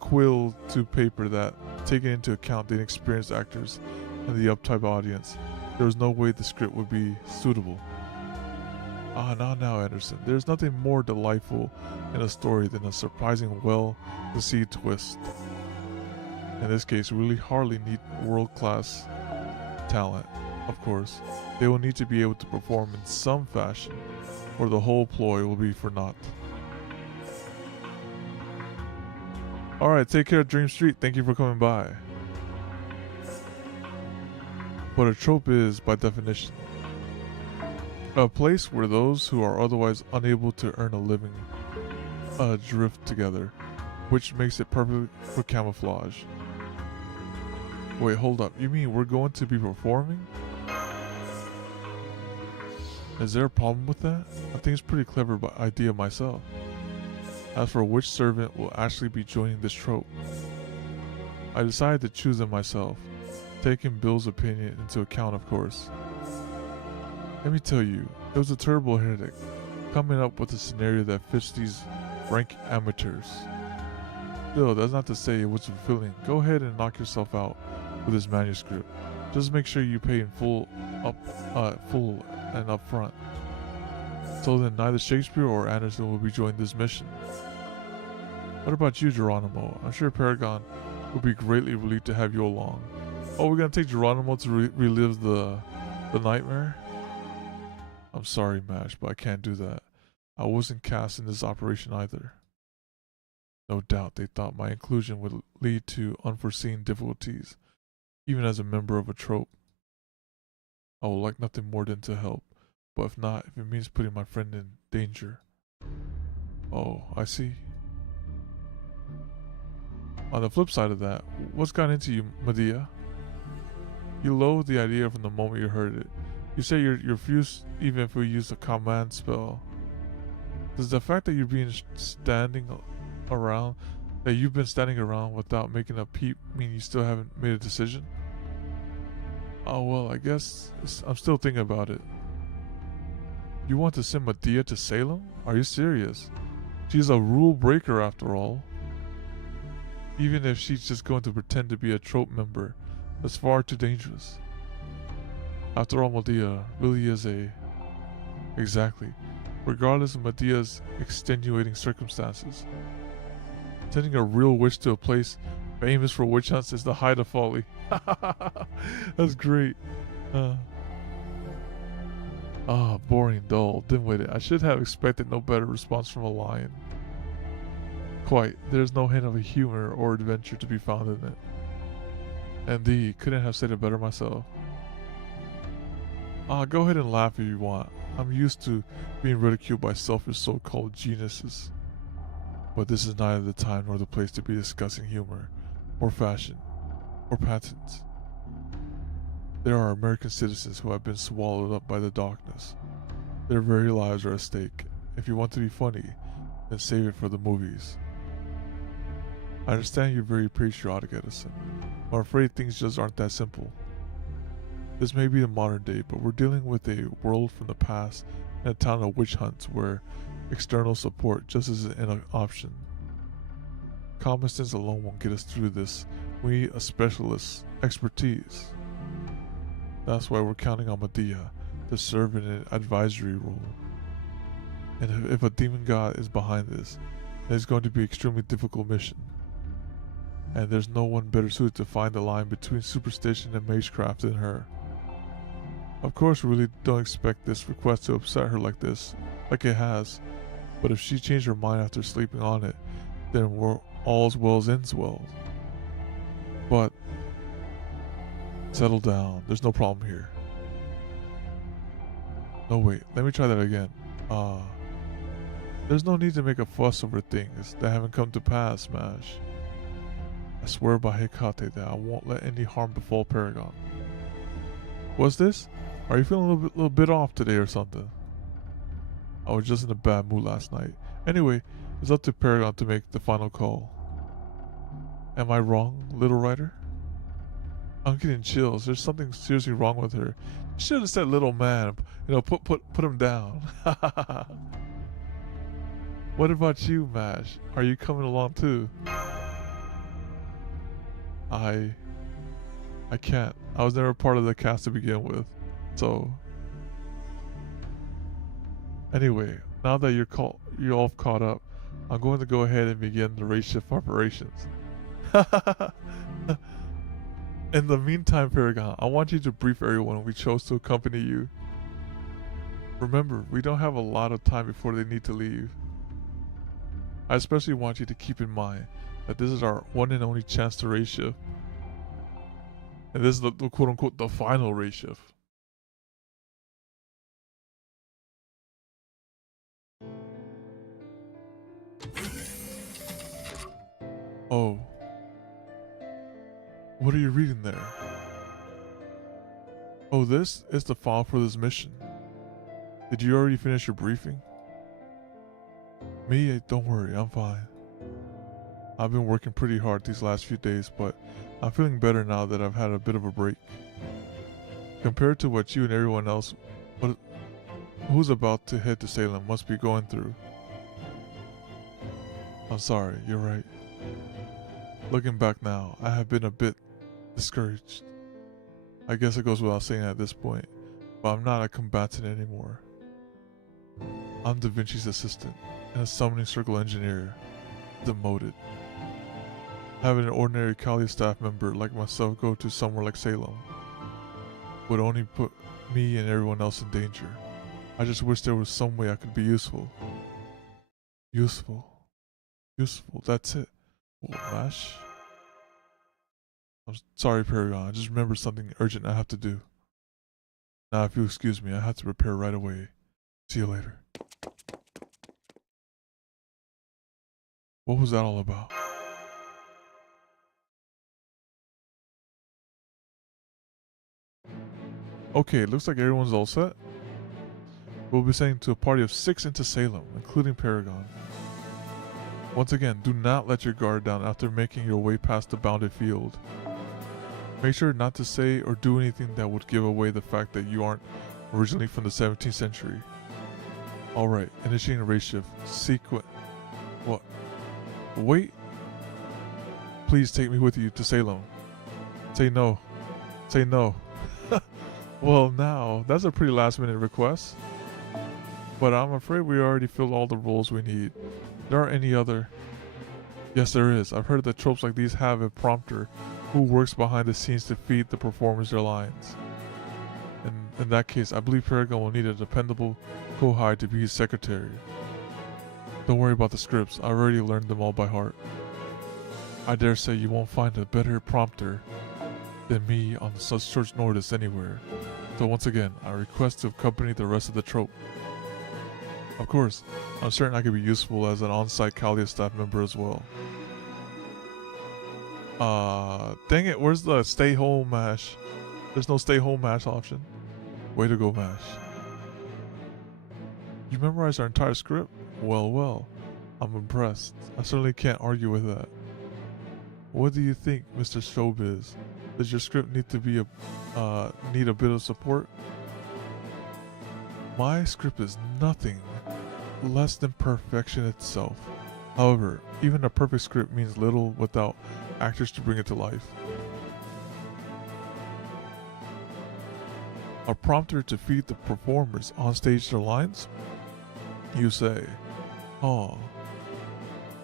quill to paper that, taking into account the inexperienced actors and the uptight audience, there was no way the script would be suitable. Now, Anderson, there's nothing more delightful in a story than a surprising, well-conceived twist. In this case, we really hardly need world-class talent, of course. They will need to be able to perform in some fashion, or the whole ploy will be for naught. Alright, take care, Dream Street. Thank you for coming by. What a trope is, by definition, a place where those who are otherwise unable to earn a living drift together, which makes it perfect for camouflage. Wait, hold up. You mean we're going to be performing? Is there a problem with that? I think it's a pretty clever idea myself. As for which servant will actually be joining this trope, I decided to choose them myself, taking Bill's opinion into account, of course. Let me tell you, it was a terrible headache coming up with a scenario that fits these rank amateurs. Still, that's not to say it was fulfilling. Go ahead and knock yourself out with this manuscript. Just make sure you pay in full and upfront. So then neither Shakespeare or Anderson will be joining this mission. What about you, Geronimo? I'm sure Paragon would be greatly relieved to have you along. Oh, we're gonna take Geronimo to relive the nightmare? I'm sorry, Mash, but I can't do that. I wasn't cast in this operation either. No doubt they thought my inclusion would lead to unforeseen difficulties, even as a member of a trope. I would like nothing more than to help, but if it means putting my friend in danger. Oh, I see. On the flip side of that, what's got into you, Medea? You loathed the idea from the moment you heard it. You say you're refused even if we use a command spell. Does the fact that you've been standing around without making a peep mean you still haven't made a decision? Oh well, I guess I'm still thinking about it. You want to send Medea to Salem? Are you serious? She's a rule breaker after all. Even if she's just going to pretend to be a trope member, that's far too dangerous. After all, Medea really is Exactly. Regardless of Medea's extenuating circumstances. Sending a real witch to a place famous for witch hunts is the height of folly. That's great. Boring, dull, dim-witted. I should have expected no better response from a lion. Quite. There's no hint of a humor or adventure to be found in it. Indeed, couldn't have said it better myself. Go ahead and laugh if you want. I'm used to being ridiculed by selfish so-called geniuses. But this is neither the time nor the place to be discussing humor, or fashion, or patents. There are American citizens who have been swallowed up by the darkness. Their very lives are at stake. If you want to be funny, then save it for the movies. I understand you're very patriotic, Edison, but I'm afraid things just aren't that simple. This may be the modern day, but we're dealing with a world from the past and a town of witch hunts where external support just isn't an option. Common sense alone won't get us through this We a specialist expertise. That's why we're counting on Medea to serve in an advisory role. And if a demon god is behind this, it's going to be an extremely difficult mission. And there's no one better suited to find the line between superstition and magecraft than her. Of course, we really don't expect this request to upset her like this, like it has. But if she changed her mind after sleeping on it, then we're all's well ends well. But settle down. There's no problem here. No, wait. Let me try that again. There's no need to make a fuss over things that haven't come to pass, Mash. I swear by Hecate that I won't let any harm befall Paragon. What's this? Are you feeling a little bit off today or something? I was just in a bad mood last night. Anyway, it's up to Paragon to make the final call. Am I wrong, Little Rider? I'm getting chills. There's something seriously wrong with her. You should have said little man. You know, put him down. What about you, Mash? Are you coming along too? I can't. I was never part of the cast to begin with. So anyway, now that you're all caught up, I'm going to go ahead and begin the race shift operations. In the meantime, Paragon, I want you to brief everyone we chose to accompany you. Remember, we don't have a lot of time before they need to leave. I especially want you to keep in mind that this is our one and only chance to race shift. And this is the quote-unquote the final race shift. Oh. What are you reading there? Oh, this is the file for this mission. Did you already finish your briefing? Me? Don't worry, I'm fine. I've been working pretty hard these last few days, but I'm feeling better now that I've had a bit of a break. Compared to what you and everyone else who's about to head to Salem must be going through. I'm sorry, you're right. Looking back now, I have been a bit discouraged. I guess it goes without saying at this point, but I'm not a combatant anymore. I'm Da Vinci's assistant and a summoning circle engineer, demoted. Having an ordinary Kali staff member like myself go to somewhere like Salem would only put me and everyone else in danger. I just wish there was some way I could be useful. Useful, that's it. Well, Mash? I'm sorry, Paragon. I just remembered something urgent I have to do. Now, if you'll excuse me, I have to prepare right away. See you later. What was that all about? Okay, it looks like everyone's all set. We'll be sending to a party of 6 into Salem, including Paragon. Once again, do not let your guard down after making your way past the bounded field. Make sure not to say or do anything that would give away the fact that you aren't originally from the 17th century. Alright, initiating race shift. What? Wait. Please take me with you to Salem. Say no. Say no. Well, now, that's a pretty last minute request. But I'm afraid we already filled all the roles we need. There aren't any other... Yes, there is. I've heard that tropes like these have a prompter who works behind the scenes to feed the performers their lines. In that case, I believe Paragon will need a dependable Kohai to be his secretary. Don't worry about the scripts. I already learned them all by heart. I dare say you won't find a better prompter than me on such short notice anywhere. So once again, I request to accompany the rest of the trope. Of course, I'm certain I could be useful as an on-site Kalia staff member as well. Dang it, where's the stay home Mash? There's no stay home Mash option. Way to go, Mash. You memorized our entire script? Well, I'm impressed. I certainly can't argue with that. What do you think, Mr. Showbiz? Does your script need to be need a bit of support? My script is nothing less than perfection itself. However, even a perfect script means little without actors to bring it to life. A prompter to feed the performers on stage their lines? You say, oh,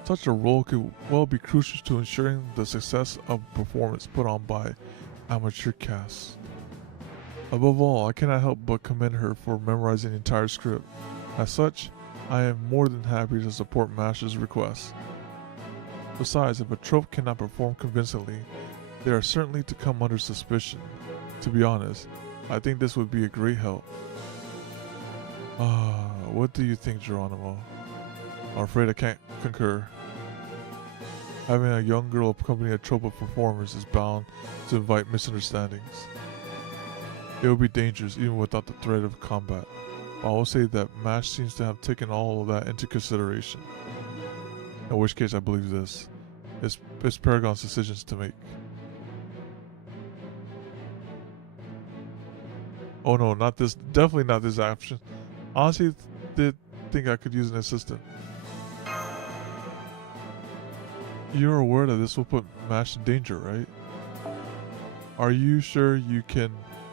such a role could well be crucial to ensuring the success of a performance put on by amateur casts. Above all, I cannot help but commend her for memorizing the entire script. As such, I am more than happy to support Mash's request. Besides, if a trope cannot perform convincingly, they are certainly to come under suspicion. To be honest, I think this would be a great help. What do you think, Geronimo? I'm afraid I can't concur. Having a young girl accompany a trope of performers is bound to invite misunderstandings. It would be dangerous even without the threat of combat. But I will say that MASH seems to have taken all of that into consideration. In which case I believe this. It's Paragon's decisions to make. Oh no, not this. Definitely not this option. Honestly, did think I could use an assistant. You're aware that this will put MASH in danger, right? Are you sure you can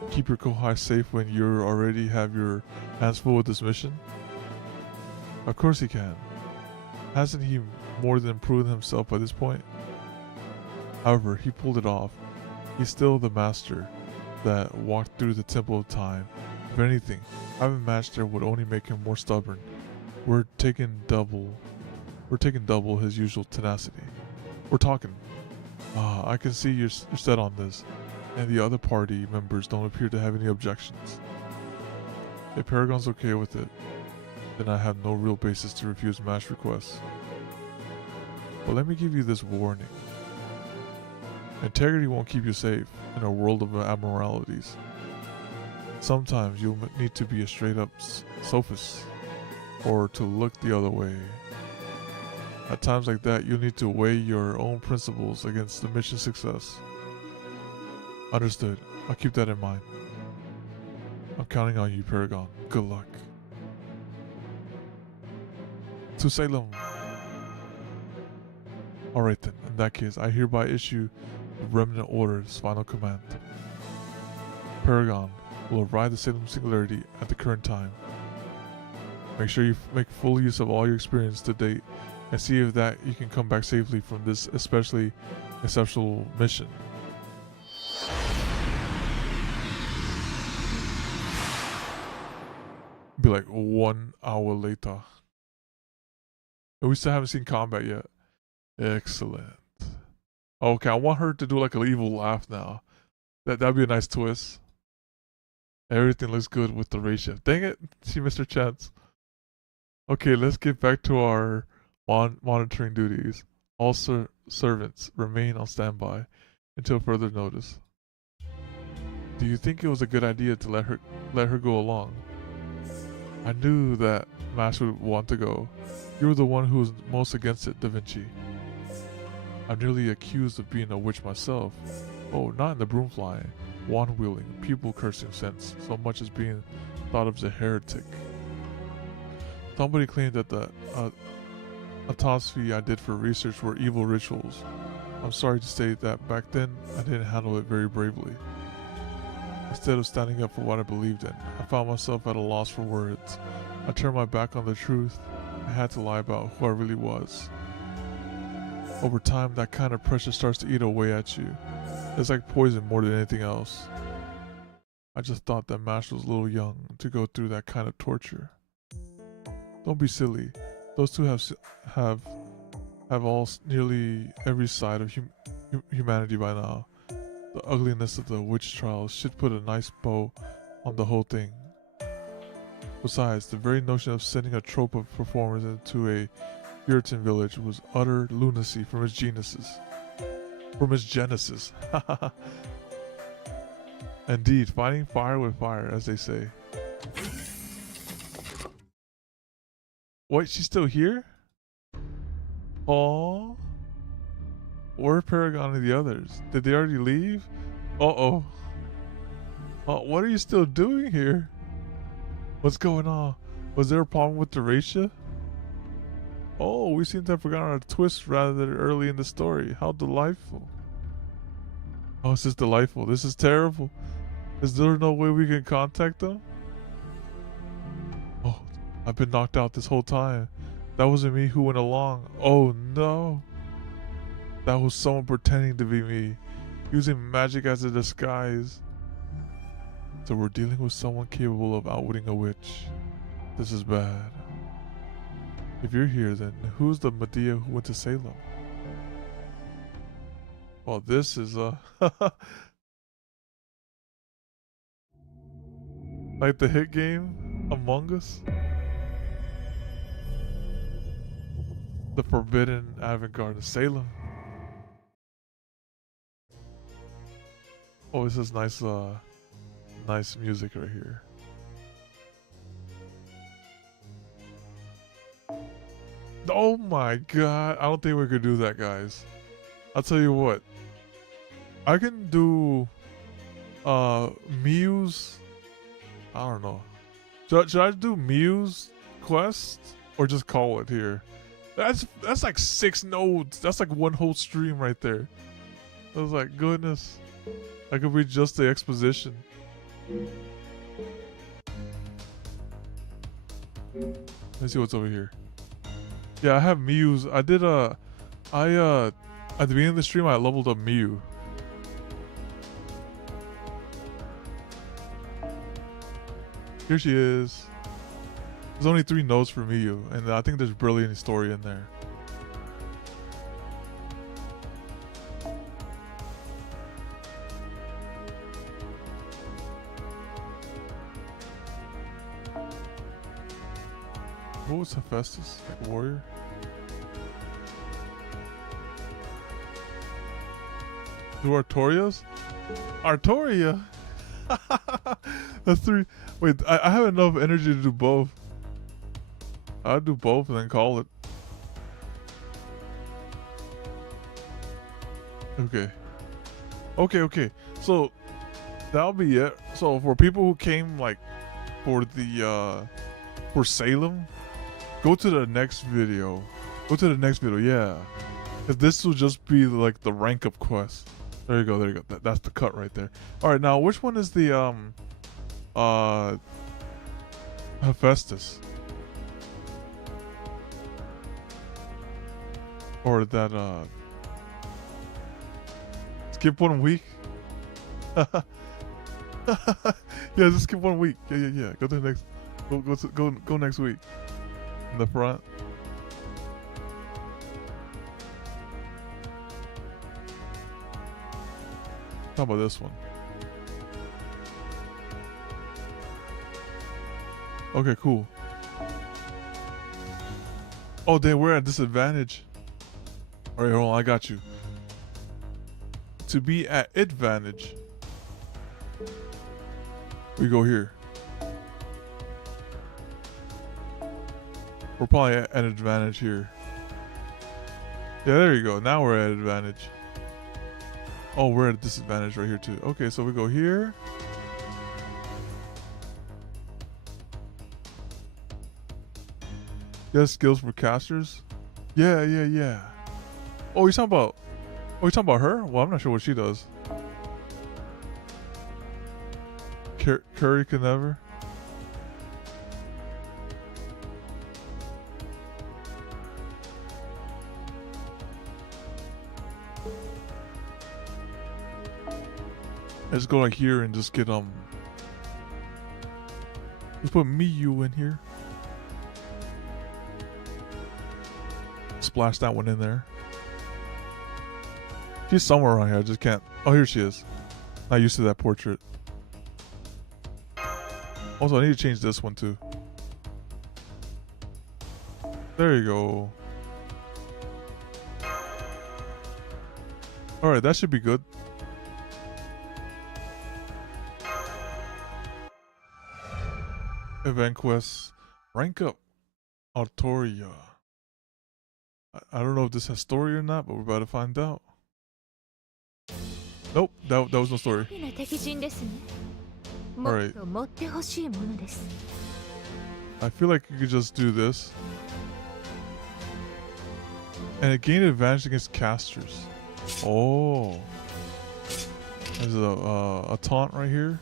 keep your Kohai safe when you already have your hands full with this mission? Of course he can. Hasn't he more than proven himself by this point? However, he pulled it off. He's still the master that walked through the Temple of Time. If anything, having MASH there would only make him more stubborn. We're taking double his usual tenacity. We're talking. I can see you're set on this, and the other party members don't appear to have any objections. If Paragon's okay with it, then I have no real basis to refuse MASH requests. But let me give you this warning. Integrity won't keep you safe in a world of abnormalities. Sometimes you'll need to be a straight-up sophist, or to look the other way. At times like that, you'll need to weigh your own principles against the mission's success. Understood. I'll keep that in mind. I'm counting on you, Paragon. Good luck. To Salem. Alright then, in that case, I hereby issue the Remnant Order's final command. Paragon will arrive at Pseudo Singularity at the current time. Make sure you make full use of all your experience to date and see if that you can come back safely from this especially exceptional mission. Be like 1 hour later. And we still haven't seen combat yet. Excellent. Okay, I want her to do like an evil laugh now. That'd be a nice twist. Everything looks good with the ratio. Dang it, she missed her chance. Okay, let's get back to our monitoring duties. All servants remain on standby until further notice. Do you think it was a good idea to let her go along? I knew that MASH would want to go. You were the one who was most against it, Da Vinci. I'm nearly accused of being a witch myself. Oh, not in the broom flying, wand wielding, people cursing sense, so much as being thought of as a heretic. Somebody claimed that the autopsy I did for research were evil rituals. I'm sorry to say that back then I didn't handle it very bravely. Instead of standing up for what I believed in, I found myself at a loss for words. I turned my back on the truth. I had to lie about who I really was. Over time, that kind of pressure starts to eat away at you. It's like poison more than anything else. I just thought that MASH was a little young to go through that kind of torture. Don't be silly. Those two have all nearly every side of humanity by now. The ugliness of the witch trials should put a nice bow on the whole thing. Besides, the very notion of sending a troop of performers into a Puritan village was utter lunacy from its genesis. Indeed, fighting fire with fire, as they say. Wait, she's still here? Aww. Where Paragon and the others? Did they already leave? Uh-oh. What are you still doing here? What's going on? Was there a problem with Duracia? Oh, we seem to have forgotten our twist rather early in the story. How delightful. Oh, this is delightful. This is terrible. Is there no way we can contact them? Oh, I've been knocked out this whole time. That wasn't me who went along. Oh no. That was someone pretending to be me, using magic as a disguise. So we're dealing with someone capable of outwitting a witch. This is bad. If you're here, then who's the Medea who went to Salem? Well, this is like the hit game Among Us. The forbidden avant-garde of Salem. Oh, this is nice nice music right here. Oh my god, I don't think we could do that, guys. I'll tell you what. I can do Miu's, I don't know. Should I do Miu's quest or just call it here? That's like 6 nodes. That's like one whole stream right there. I was like, goodness. That could be just the exposition. Let's see what's over here. Yeah, I have Miu's. I did at the beginning of the stream I leveled up Miu. Here she is. There's only 3 nodes for Miu, and I think there's brilliant story in there. What was Hephaestus? Like a warrior? Do Artorias? Artoria? That's 3. Wait, I have enough energy to do both. I'll do both and then call it. Okay. So that'll be it. So for people who came like for the for Salem, go to the next video. Yeah. Because this will just be like the rank up quest. There you go. That's the cut right there. Alright, now which one is the Hephaestus? Or that skip 1 week? Yeah, just skip 1 week. Yeah. Go to the next go next week. In the front. How about this one? Okay, cool. Oh, damn, we're at disadvantage. Alright, hold on, I got you. To be at advantage, we go here. We're probably at an advantage here. Yeah, there you go. Now we're at advantage. Oh, we're at a disadvantage right here too. Okay, so we go here. Yeah, skills for casters. Yeah. Oh, you're talking about her? Well, I'm not sure what she does. Curry can never. Let's go like here and just get let's put Miu in here. Splash that one in there. She's somewhere around here, I just can't. Oh, here she is. Not used to that portrait. Also, I need to change this one too. There you go. Alright, that should be good. Event quests. Rank up Artoria. I don't know if this has story or not, but we're about to find out. Nope, that was no story. Alright. I feel like you could just do this. And it gained advantage against casters. Oh. There's a taunt right here.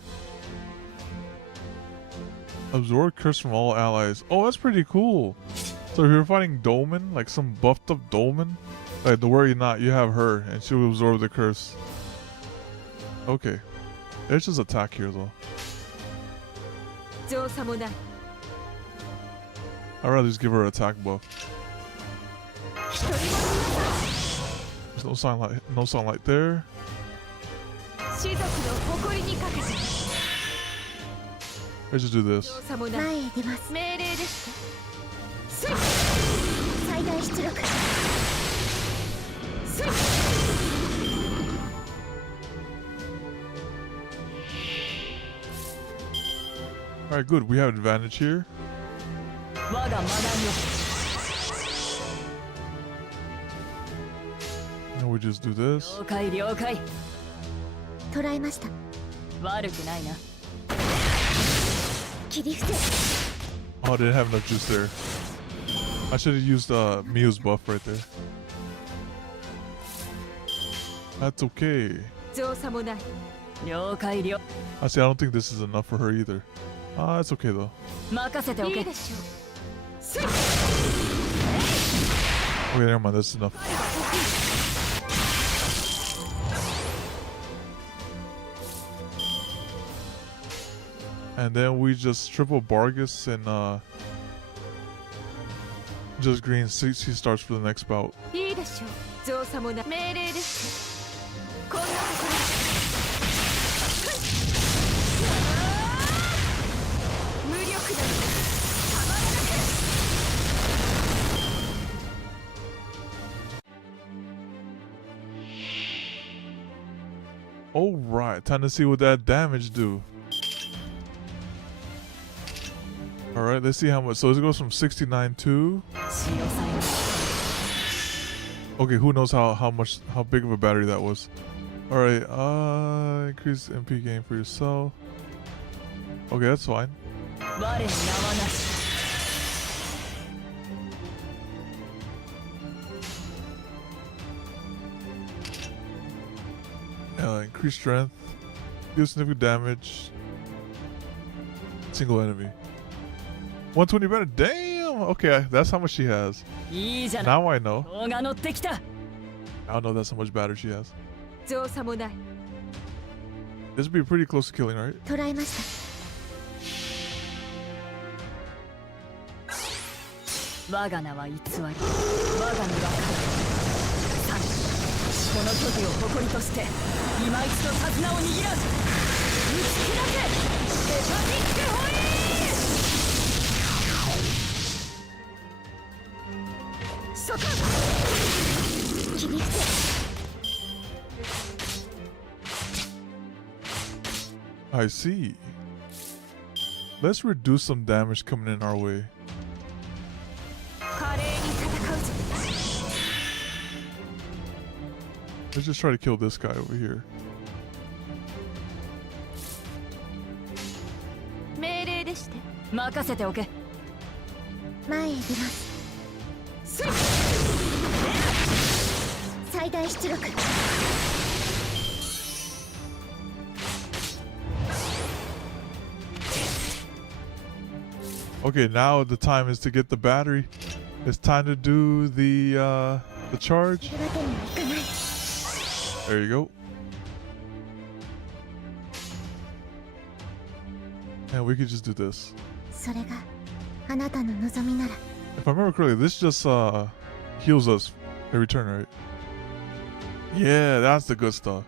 Absorb curse from all allies. Oh, that's pretty cool. So if you're fighting Dolmen, like some buffed up Dolmen, like don't worry not, you have her and she will absorb the curse. Okay. Let's just attack here though. I'd rather just give her an attack buff. There's no sunlight there. Let's just do this. Alright, good. We have advantage here. And we just do this. Oh, they didn't have enough juice there. I should have used Mio's buff right there. That's okay. I see, I don't think this is enough for her either. It's okay though. Okay, never mind, that's enough. And then we just triple Bargus and just green 60 starts for the next bout. Alright, time to see what that damage do. Alright, let's see how much. So it goes from 69 to... Okay, who knows how big of a battery that was. Alright, increase MP gain for yourself. Okay, that's fine. Increase strength, deal significant damage, single enemy. 120 better. Damn. Okay, that's how much she has. Now I know. I know that's how much battery she has. This would be pretty close to killing, right? I see. Let's reduce some damage coming in our way. Let's just try to kill this guy over here. Okay, now the time is to get the battery. It's time to do the charge. There you go. And we could just do this. If I remember correctly, this just heals us every turn, right? Yeah, that's the good stuff.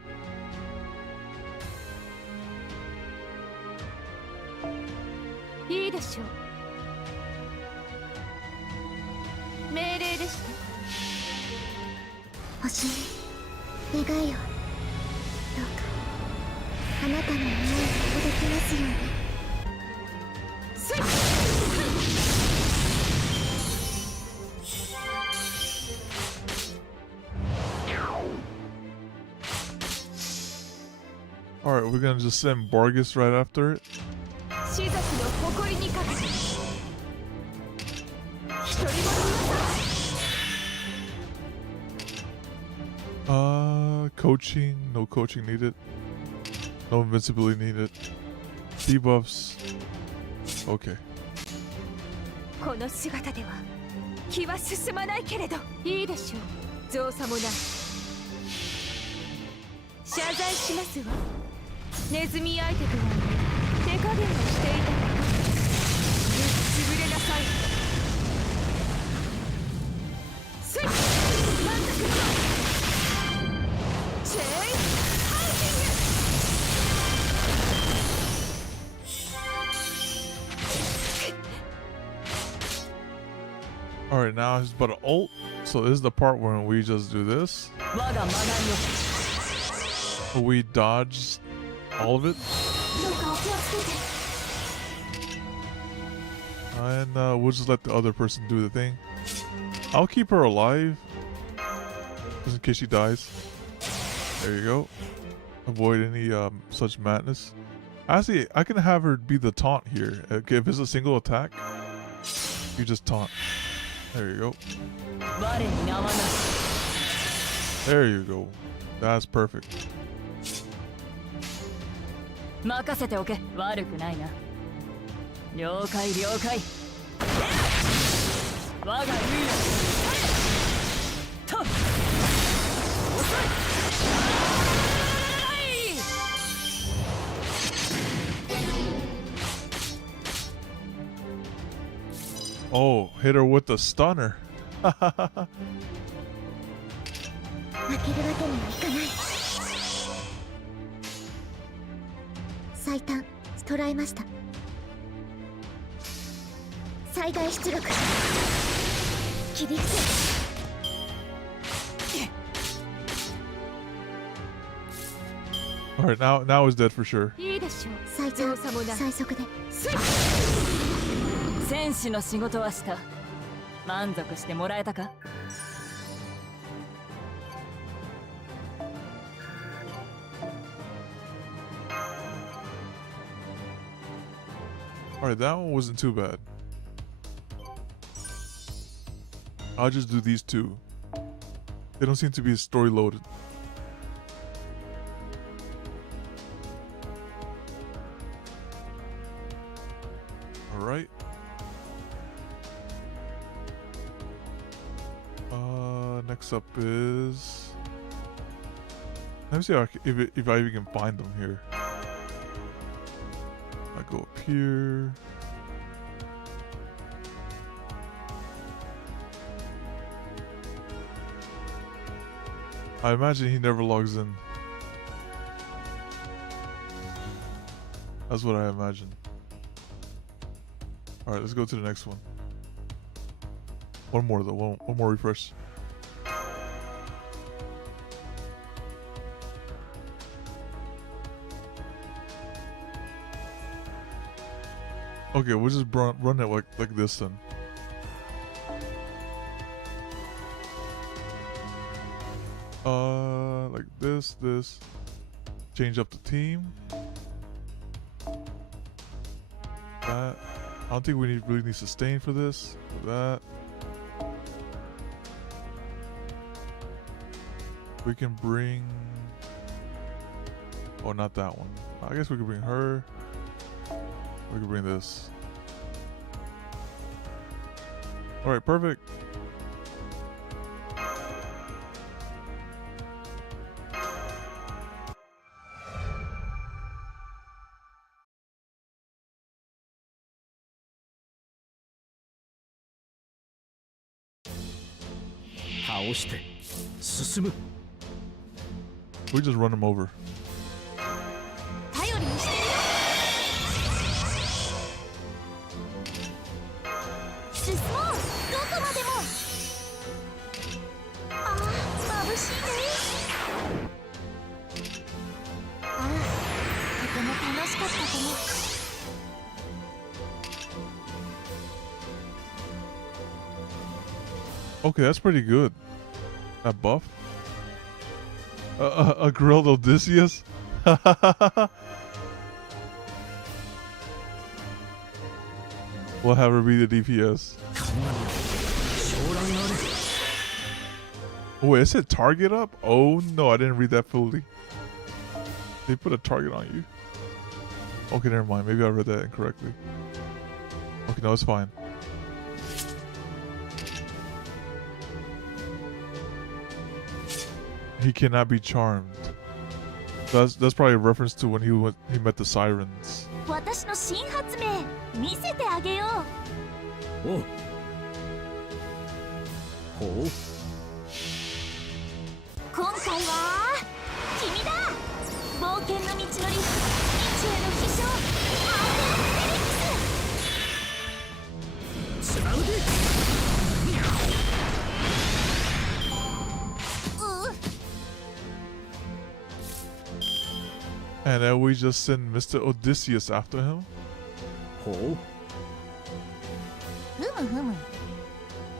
Alright, we're gonna just send Bargus right after it. Coaching. No coaching needed. No invincibility needed. Debuffs. Okay. この姿では気は進まないけれど、いいでしょう。造作もない。謝罪しますわ。ネズミ相手とは手加減をしていたの。潰れなさい。スイッチ。満足。チェインハウキング。Alright, now he's about to ult. So this is the part where we just do this. We dodge all of it. And we'll just let the other person do the thing. I'll keep her alive. Just in case she dies. There you go. Avoid any such madness. Actually, I can have her be the taunt here. Okay, if it's a single attack, you just taunt. There you go. There you go. That's perfect. 任せておけ。悪くないな。了解了解。我が竜よ。と。遅い。Oh, hit her with the stunner. 負けるわけにはいかない。最短捉えました。最大出力切り伏せ。Alright, now he's dead for sure. いいでしょう。最短最速で。戦士の仕事はした。満足してもらえたか。Alright, that one wasn't too bad. I'll just do these two. They don't seem to be story loaded. Alright. Next up is... Let me see if I even can find them here. I go up here. I imagine he never logs in. That's what I imagine. Alright, let's go to the next one. One more though, one more refresh. Okay, we'll just run it like this then. Like this. Change up the team. That. I don't think we really need sustain for this. That. We can bring... Oh, not that one. I guess we can bring her. We can bring this. Alright, perfect. We just run him over. 頼りにしてるよ。進もう。どこまでも。ああ、眩しいね。ああ、とても楽しかったと思う。Okay, that's pretty good. That buff. A grilled Odysseus? We'll have her be the DPS. Oh, it said target up? Oh no, I didn't read that fully. They put a target on you. Okay, never mind. Maybe I read that incorrectly. Okay, no, it's fine. He cannot be charmed. That's probably a reference to when he met the sirens. 私の新発明見せてあげよう。おう。ほう。今回は君だ。冒険の道のり、未知への飛翔、アーテンフェリックス。貫け。And then we just send Mr. Odysseus after him. ほう。ふむふむ。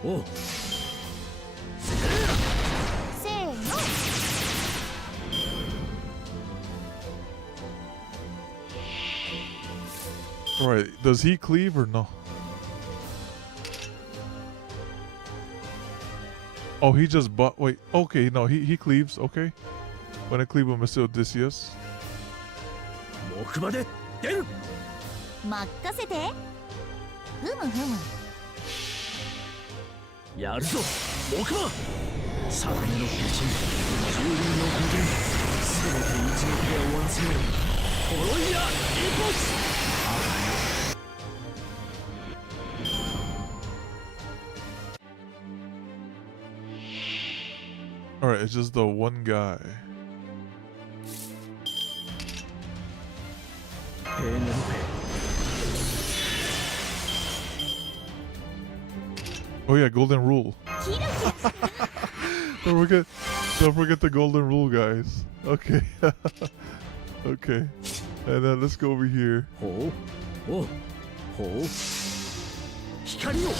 おう。せーの。 Alright, does he cleave or no? Oh, he just wait, okay, no, he cleaves, okay. When I cleave with Mr. Odysseus. 木馬で出る。任せて。ふむふむ。やるぞ木馬。定めの化身、蹂躙の具現、すべて一撃で終わらせよう。トロイヤ一発。 Alright, it's just the one guy. Oh yeah, golden rule. Don't forget the golden rule, guys. Okay. Okay. And then let's go over here. ほう。おう。ほう。光を。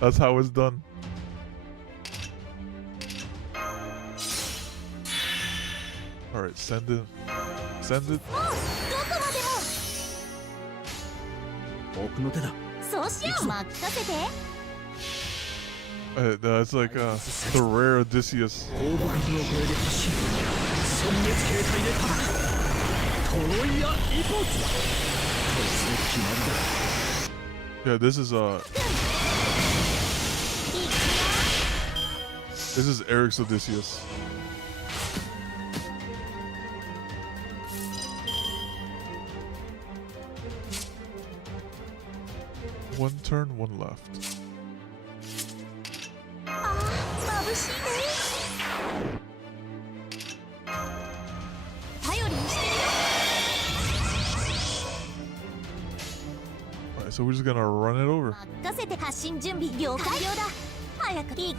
That's how it's done. Alright, send it. Send it. 僕の手だ。そうしよう。任せて。That's like the rare Odysseus. 放牧の声で発進。殲滅形態で叩く。トロイヤ一発。こいつの決まりだ。 Yeah, this is Eric's Odysseus. One turn, one left. 眩しいね。頼りにしてるよ。 Alright, so we're just gonna run it over. 任せて発進準備了解了だ。早く行くよ。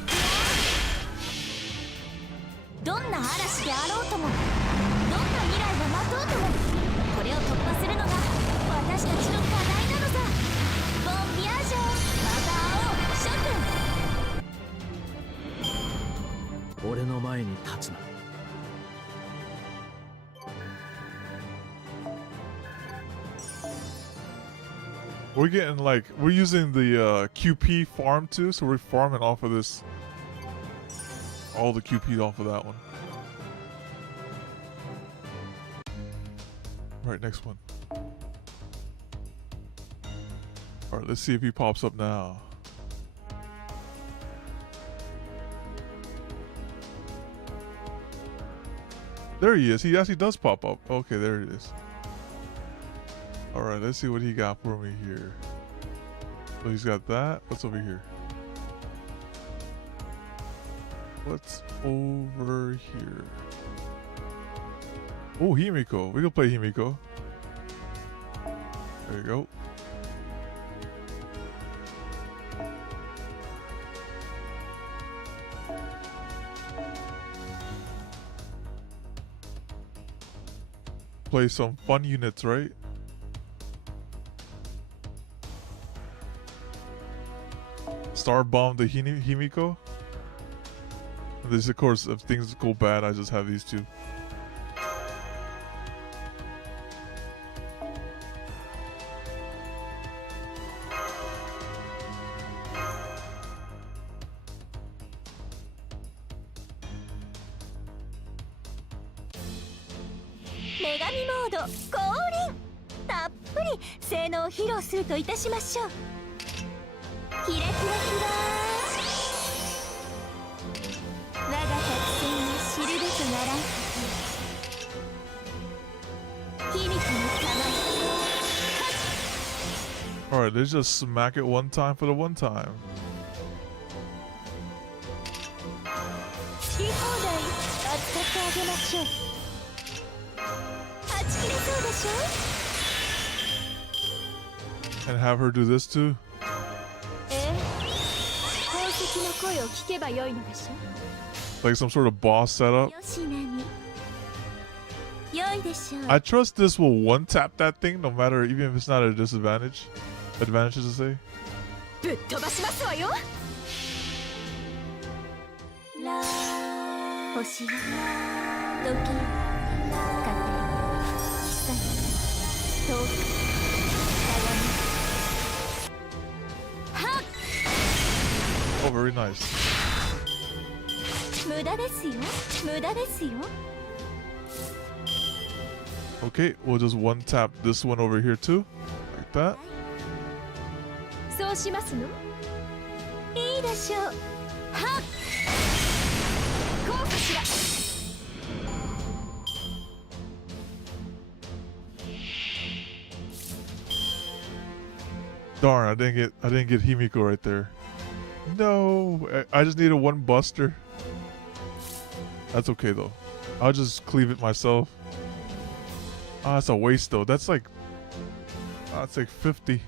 どんな嵐であろうとも、どんな未来が待とうとも、これを突破するのが私たちの課題なのさ。ボンビアージョ、また会おう、諸君。俺の前に立つな。 We're getting like, we're using the QP farm too, so we're farming off of this. All the QP off of that one. Alright, next one. Alright, let's see if he pops up now. There he is. He actually does pop up. Okay, there it is. Alright, let's see what he got for me here. So he's got that. What's over here? What's over here? Oh, Himiko. We can play Himiko. There you go. Play some fun units, right? Star bomb the Himiko. This, of course, if things go bad, I just have these two. Alright, let's just smack it one time for the one time. And have her do this too? Like some sort of boss setup? I trust this will one tap that thing no matter, even if it's not a disadvantage. Advantage to say. Oh, very nice. Okay, we'll just one tap this one over here too, like that. Darn, I didn't get Himiko right there. No, I just needed one buster. That's okay though. I'll just cleave it myself. Ah, that's a waste though. That's like, that's like 50.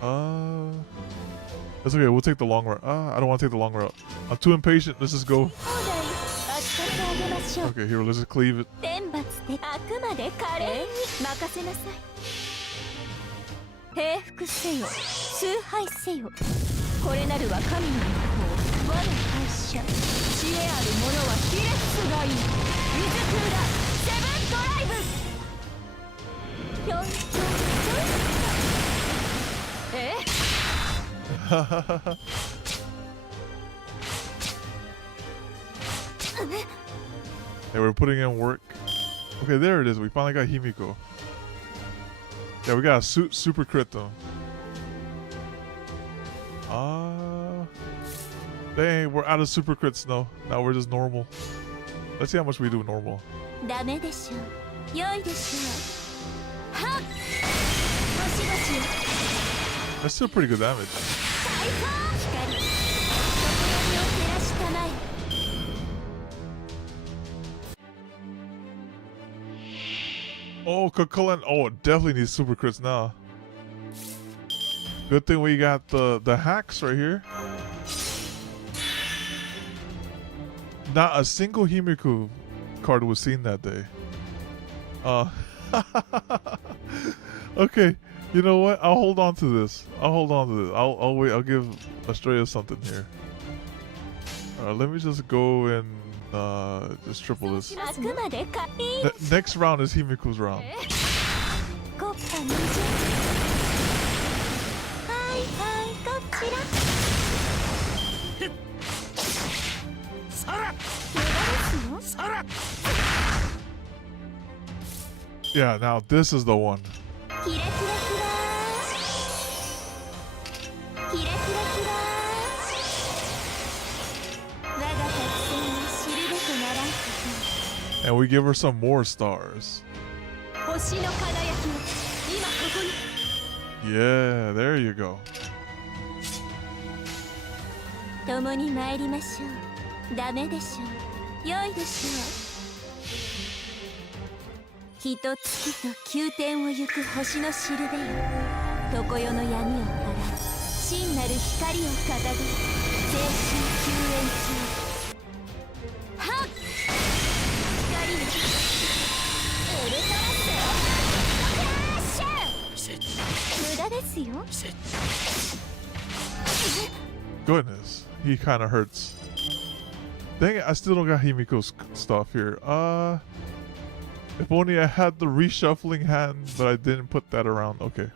That's okay. We'll take the long route. I don't want to take the long route. I'm too impatient. Let's just go. Okay, here. Let's just cleave it. Hey, we're putting in work. Okay, there it is. We finally got Himiko. Yeah, we got a super crit though. Dang, we're out of super crits now. Now we're just normal. Let's see how much we do normal. That's still pretty good damage. Oh, Kakulan. Oh, it definitely needs super crits now. Good thing we got the hacks right here. Not a single Himiko card was seen that day. Okay, you know what? I'll hold on to this. I'll wait. I'll give Estrella something here. Let me just go and just triple this. Next round is Himiko's round. Yeah, now this is the one. And we give her some more stars. Yeah, there you go. Goodness, he kind of hurts. Dang it, I still don't got Himiko's stuff here. If only I had the reshuffling hand, but I didn't put that around. Okay.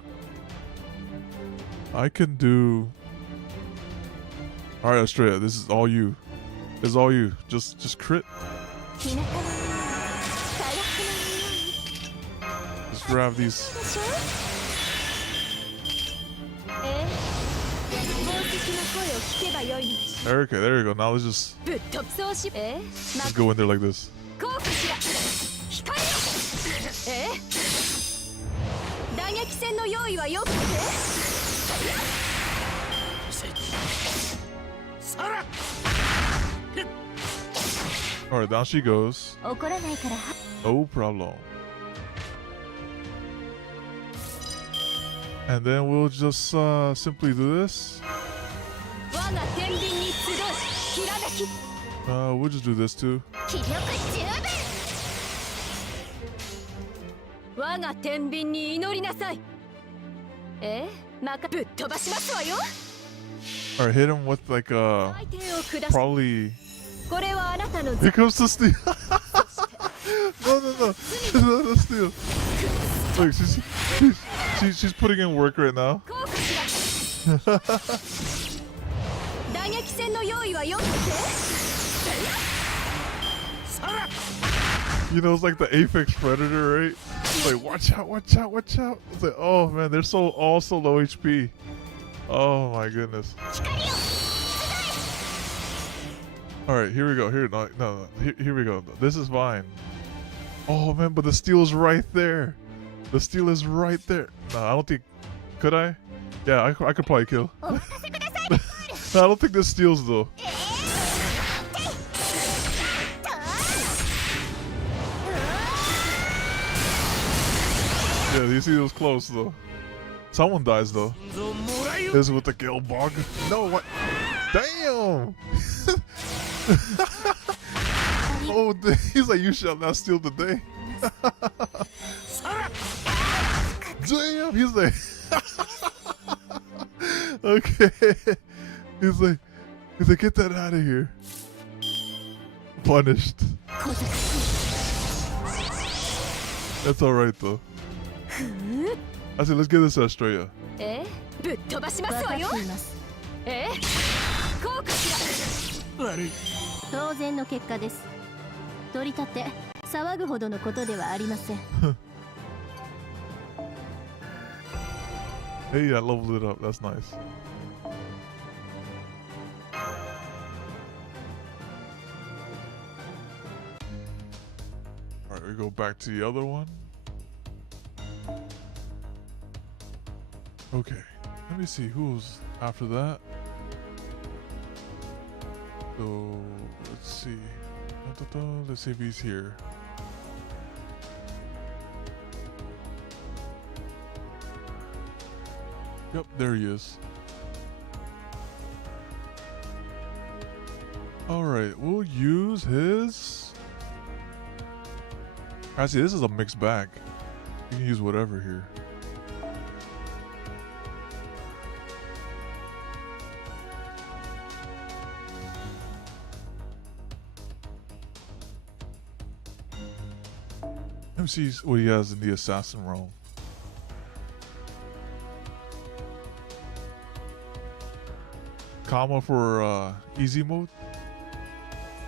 I can do... Alright, Estrella, this is all you. It's all you. Just crit. Just grab these. Okay, there you go. Now let's just go in there like this. Alright, down she goes. No problem. And then we'll just simply do this. We'll just do this too. Alright, hit him with like probably... Here comes the steel. No, the steel. Look, she's putting in work right now. You know, it's like the Apex Predator, right? It's like, watch out, watch out, watch out. It's like, oh man, they're all so low HP. Oh my goodness. Alright, here we go. Here we go. This is fine. Oh man, but the steel is right there. The steel is right there. No, I don't think... Could I? Yeah, I could probably kill. No, I don't think this steals though. Yeah, you see it was close though. Someone dies though. This is with the Gale Bog. No, what? Damn! Oh, he's like, you shall not steal the day. Damn, he's like... Okay. He's like, get that out of here. Punished. That's alright though. I said, let's get this Estrella. Hey, I leveled it up. That's nice. Alright, we go back to the other one. Okay, let me see who's after that. So, let's see. Let's see if he's here. Yep, there he is. Alright, we'll use his... Actually, this is a mixed bag. You can use whatever here. Let me see what he has in the assassin realm. Comma for easy mode.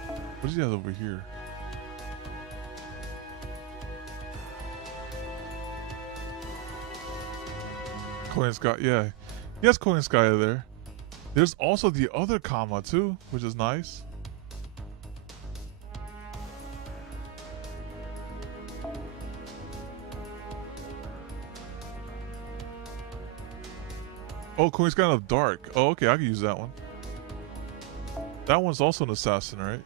What does he have over here? Coin Sky, yeah. He has Coin Sky there. There's also the other comma too, which is nice. Oh, Coin Sky of Dark. Oh, okay, I can use that one. That one's also an assassin, right?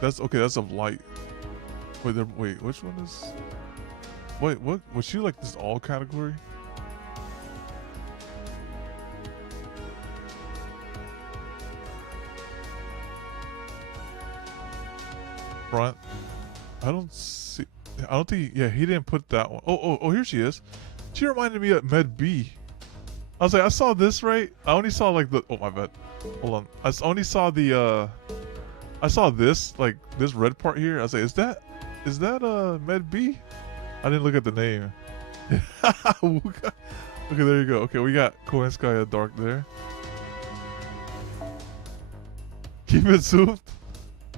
That's okay. That's of light. Wait, which one is? Wait, what? Was she like this all category? Front. I don't see. I don't think. Yeah, he didn't put that one. Oh, here she is. She reminded me of Med B. I was like, I saw this right. I only saw like the. Oh my bad. Hold on. Only saw the. I saw this like this red part here. I was like, is that Med B? I didn't look at the name. Okay, there you go. Okay, we got Koenskaya Dark there. Keep it souped.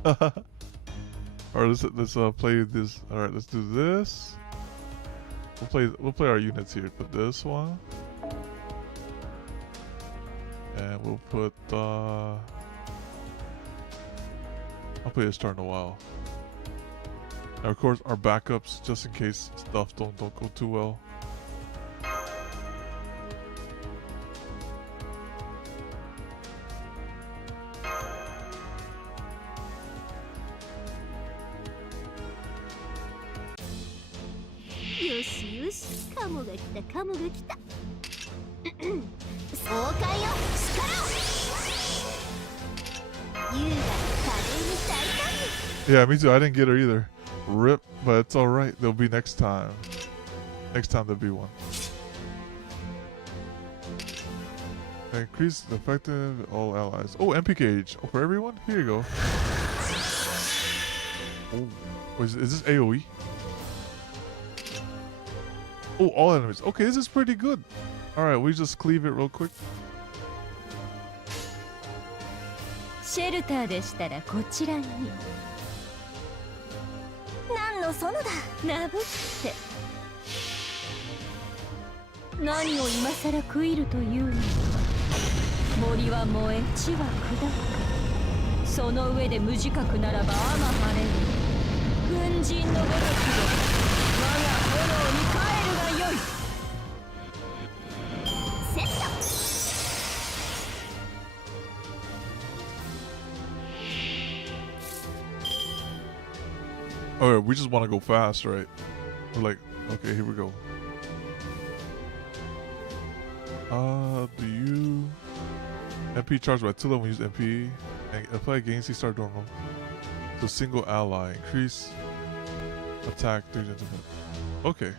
Alright, let's play this. Alright, let's do this. We'll play our units here. Put this one. And we'll put I'll play a Star in a while. And of course our backups just in case stuff don't go too well. Yeah, me too. I didn't get her either. Rip, but it's alright. There'll be next time. Next time there'll be one. Increase the effective all allies. Oh, MP gauge. Oh, for everyone? Here you go. Oh, is this AoE? Oh, all enemies. Okay, this is pretty good. Alright, we just cleave it real quick. シェルターでしたらこちらに。何の園だ。なぶって。何を今さら食いるというの。森は燃え、地は砕く。その上で無自覚ならばあま晴れる。軍人のごときよ。我が炎に帰るがよい。セット。 Oh, yeah, we just want to go fast, right? We're like, okay, here we go. Do you MP charged by 2 level when you use MP and apply gain C star normal. So single ally increase attack 3 times. Okay.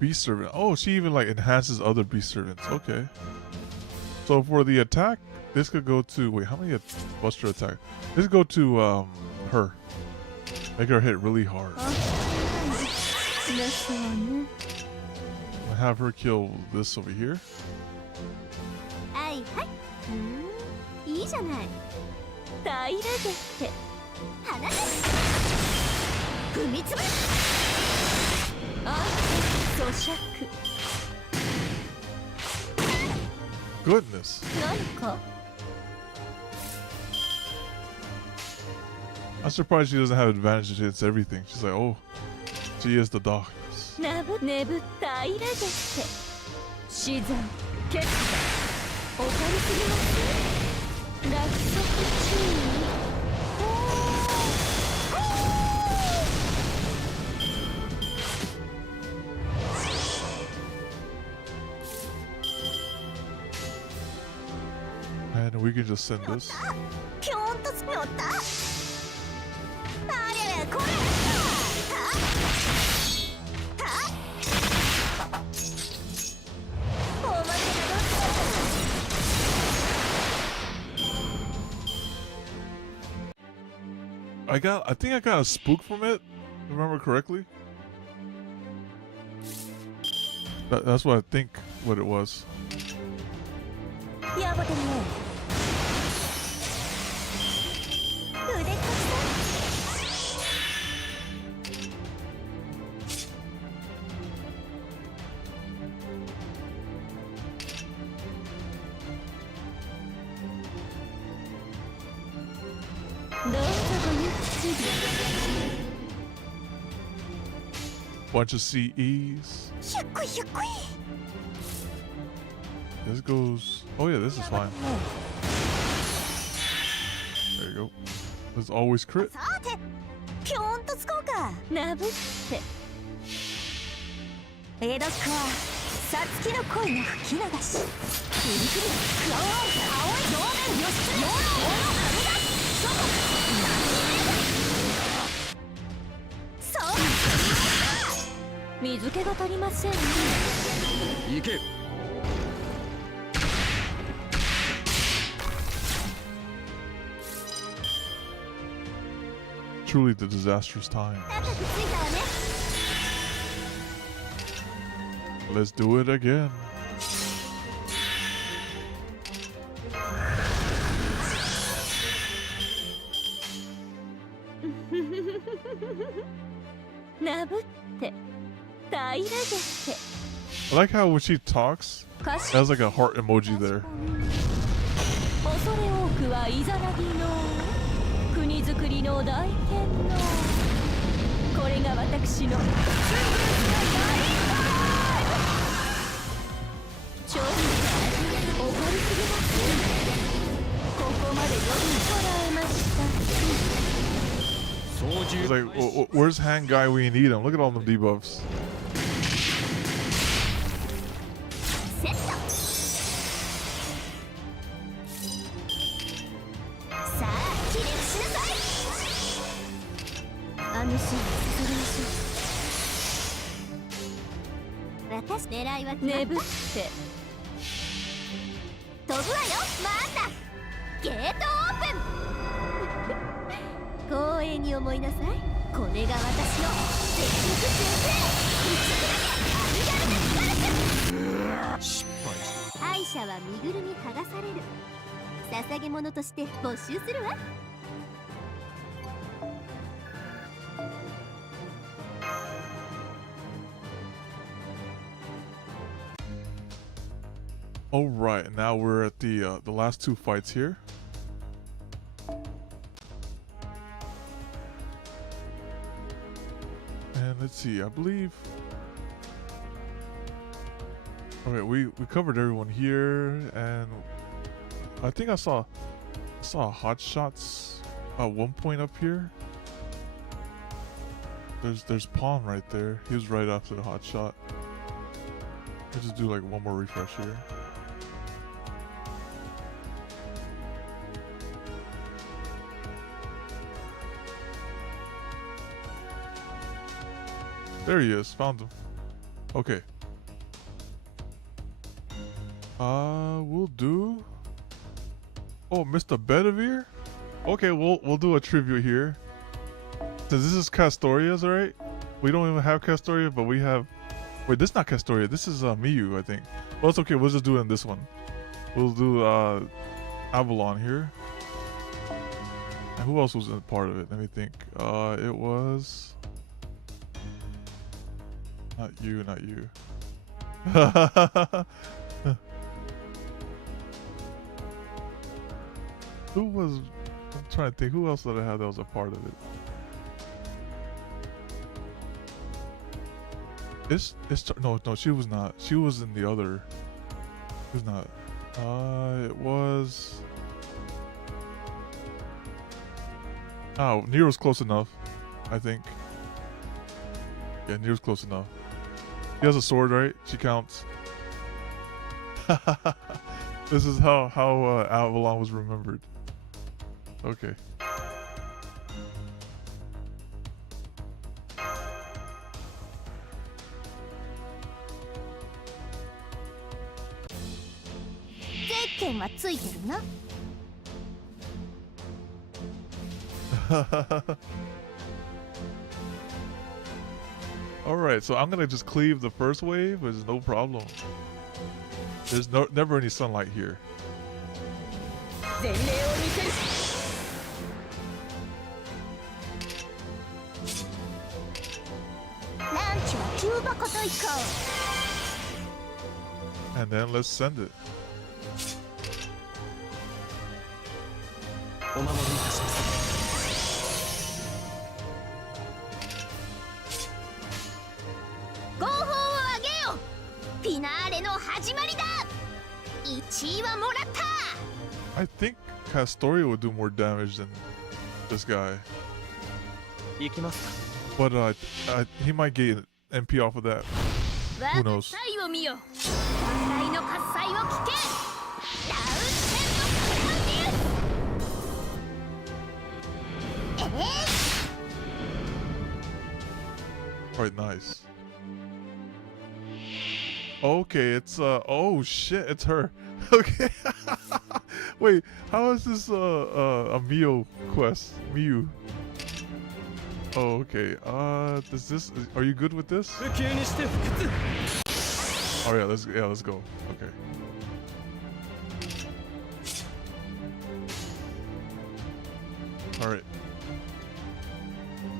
Beast servant. Oh, she even like enhances other beast servants. Okay. So for the attack, this could go to wait. How many buster attack? This could go to her. Make her hit really hard. Have her kill this over here. Goodness. I'm surprised she doesn't have advantage. She hits everything. She's like, oh, she is the darkness. 眠ったアイラゲって死産決断お借りすぎます落足注意 And we can just send this. ピョーンと乗ったあれれこれ I think I got a spook from it, if I remember correctly. That's what I think what it was. Bunch of CEs. This goes. Oh yeah, this is fine. There you go. There's always crit. ピョーンとつこうかなぶって江戸っ子はさつきの恋の吹き流しフリフリクローン青い表面よしヨーローのはみ出しそこそう水気が足りませんね。行け。 Truly the disastrous time. 高くついたわね。 Let's do it again. なぶって平らげて I like how when she talks, かし it has like a heart emoji there. 恐れ多くはイザナギの国づくりの大天皇。これが私のちょっと怒りすぎますここまで呼びこらえました It's like, where's hand guy? We need him. Look at all them debuffs. セット。さあ起立しなさい。あのシーンそれでしょ私狙いは決まった。眠って飛ぶわよ。まだゲートオープン。光栄に思いなさい。これが私の全力先生。あるやるな失敗した。敗者は身ぐるみ剥がされる。捧げ物として没収するわ。 All right, now we're at the last two fights here. And let's see, I believe. Okay, we covered everyone here, and I think I saw hot shots at one point up here. There's Pawn right there. He was right after the hot shot. Let's just do like one more refresh here. There he is. Found him. Okay. We'll do. Oh, Mr. Bedivere. Okay, we'll do a tribute here. Since this is Castoria's, alright? We don't even have Castoria, but we have. Wait, this is not Castoria. This is Miyu, I think. Well, it's okay. We'll just do it in this one. We'll do Avalon here. And who else was in part of it? Let me think. It was. Not you, not you. Who was? I'm trying to think. Who else did I have that was a part of it? No, she was not. She was in the other. She was not. It was. Oh, Nero's close enough, I think. Yeah, Nero's close enough. He has a sword, right? She counts. This is how Avalon was remembered. Okay. Alright, so I'm gonna just cleave the first wave. There's no problem. There's never any sunlight here. 前例を見せる ランチは急箱と行こ And then let's send it. お守りいたします。 う。号砲を上げよ。フィナーレの始まりだ。1位はもらった。 I think Castoria would do more damage than this guy. 行きますか。 But he might get an MP off of that. Who knows? 我が才を見よ。万来の喝采を聞け。ダウンテンのカンディウス。 Alright, nice. Okay, it's oh shit, it's her. Okay. Wait, how is this a Mio quest? Miu. Oh, okay. Does this? Are you good with this? Oh yeah, let's go. Okay. All right.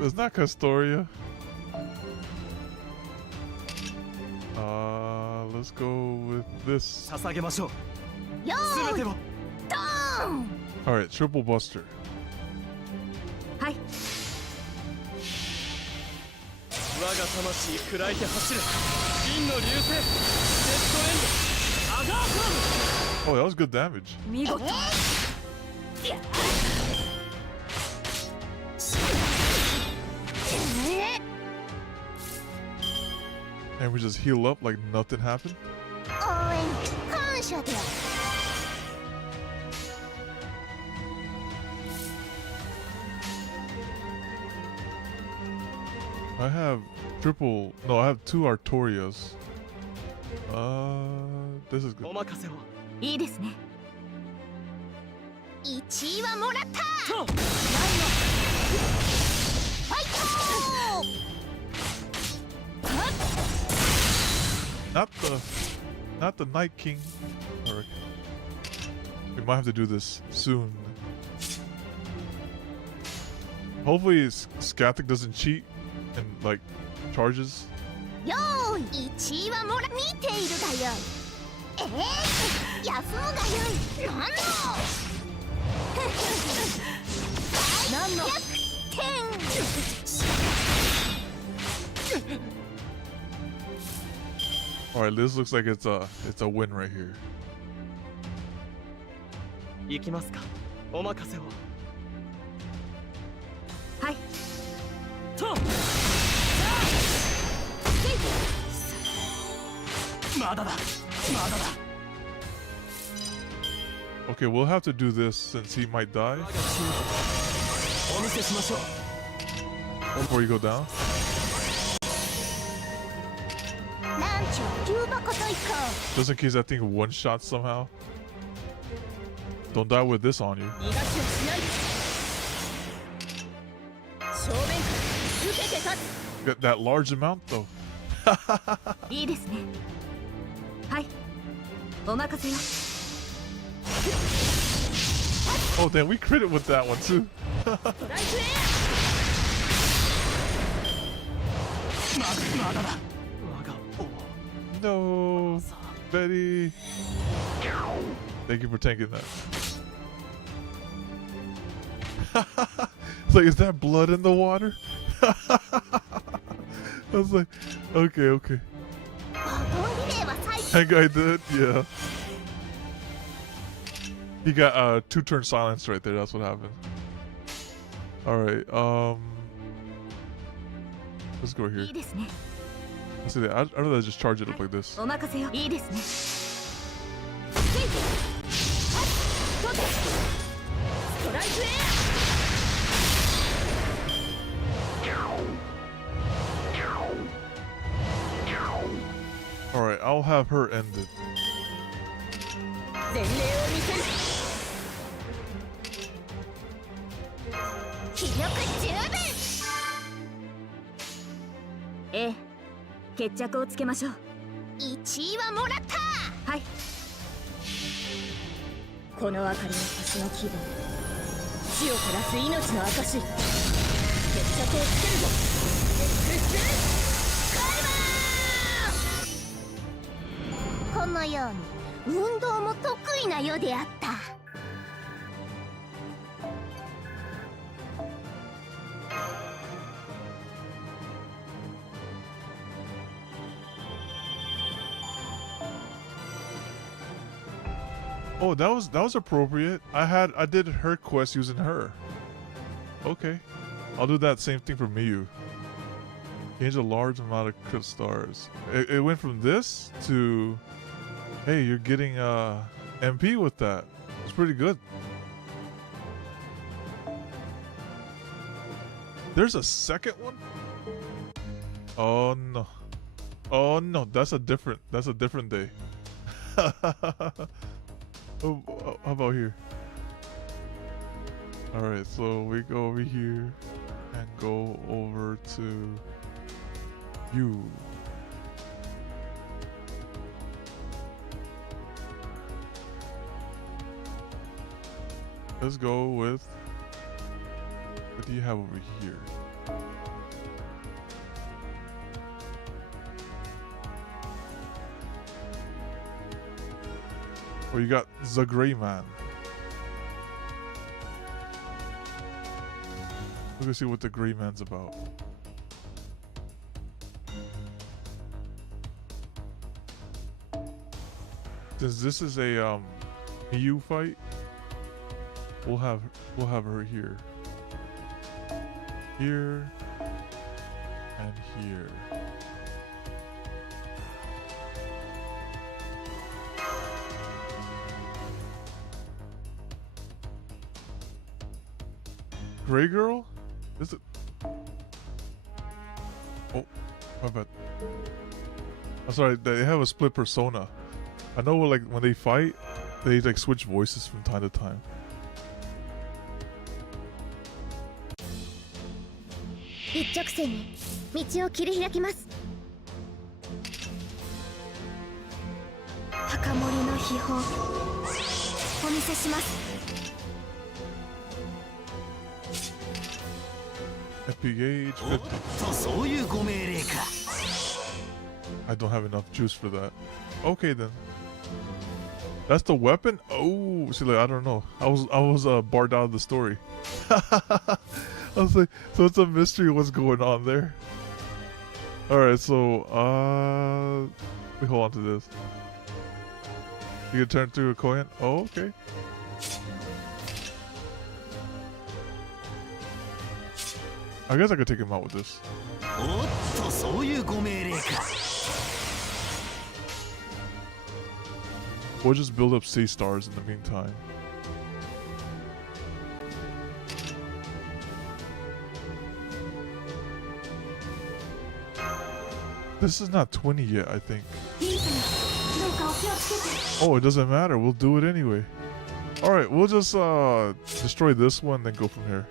It's not Castoria. Let's go with this. 捧げましょう。よーい全てを。ドーン All right, triple buster. はい。我が魂砕いて走る。銀の流星。デッドエンド。アガーフラム。 Oh, that was good damage. 見事。And we just heal up like nothing happened. 応援感謝だよ I have triple. No, I have 2 Artorias. This is お good. 任せを。いいですね。 1位はもらったそう。ファイト Not the Night King. Alright. We might have to do this soon. Hopefully, Skathic doesn't cheat and like charges. よーい1位はもら見ているがよい休むがよい何の逆転 Alright, this looks like it's a win right here. 行きますか。お任せを。はい。と。まだだ。まだだ。 Okay, we'll have to do this since he might die お見せしましょう。 before you go down. ランチを重箱と行こ Just in case that thing one shot somehow. Don't die with this on you. 逃がしはしない。正面から受けて立 Get that large amount though. つ。いいですね。はい。お任せよ。 Oh damn, we critted with that one too. ストライクエまだだ。我が王。 No, Betty. Thank you for taking that. It's like, is that blood in the water? I was like, okay, okay. うバトンリレーは最 That guy did, yeah. He got 2-turn silence right there. That's what happened. All right, let's go い here. いですね。 Let's see that. I'd rather just charge it up like this. お任せよ。いいですね。ストライクエ All right, I'll have her ended. 前例を見せる。気力十分ええ。決着をつけましょう。 1位はもらったはい。この明かりの星の気分。死を照らす命の証。決着をつけるぞ。このように運動も得意なようであった Oh, that was appropriate. I did her quest using her. Okay, I'll do that same thing for Miyu. Gains a large amount of crit stars. It went from this to, hey, you're getting MP with that. It's pretty good. There's a second one? Oh no. Oh no, that's a different day. Oh, how about here? Alright, so we go over here and go over to you. Let's go with, what do you have over here? Oh, you got the Gray Man. Look and see what the Gray Man's about. Since this is a Miyu fight, we'll have her here. Here and here. Gray Girl? Is it? Oh, my bad. I'm sorry, they have a split persona. I know like when they fight, they like switch voices from time to time. FP gauge 50. I don't have enough juice for that. Okay then. That's the weapon? Oh, see, like, I don't know. I was barred out of the story. I was like, so it's a mystery what's going on there. Alright, so we hold on to this. You can turn through a coin. Oh, okay. I guess I could take him out with this. We'll just build up C stars in the meantime. This is not 20 yet, I think. Oh, it doesn't matter. We'll do it anyway. Alright, we'll just destroy this one, then go from here.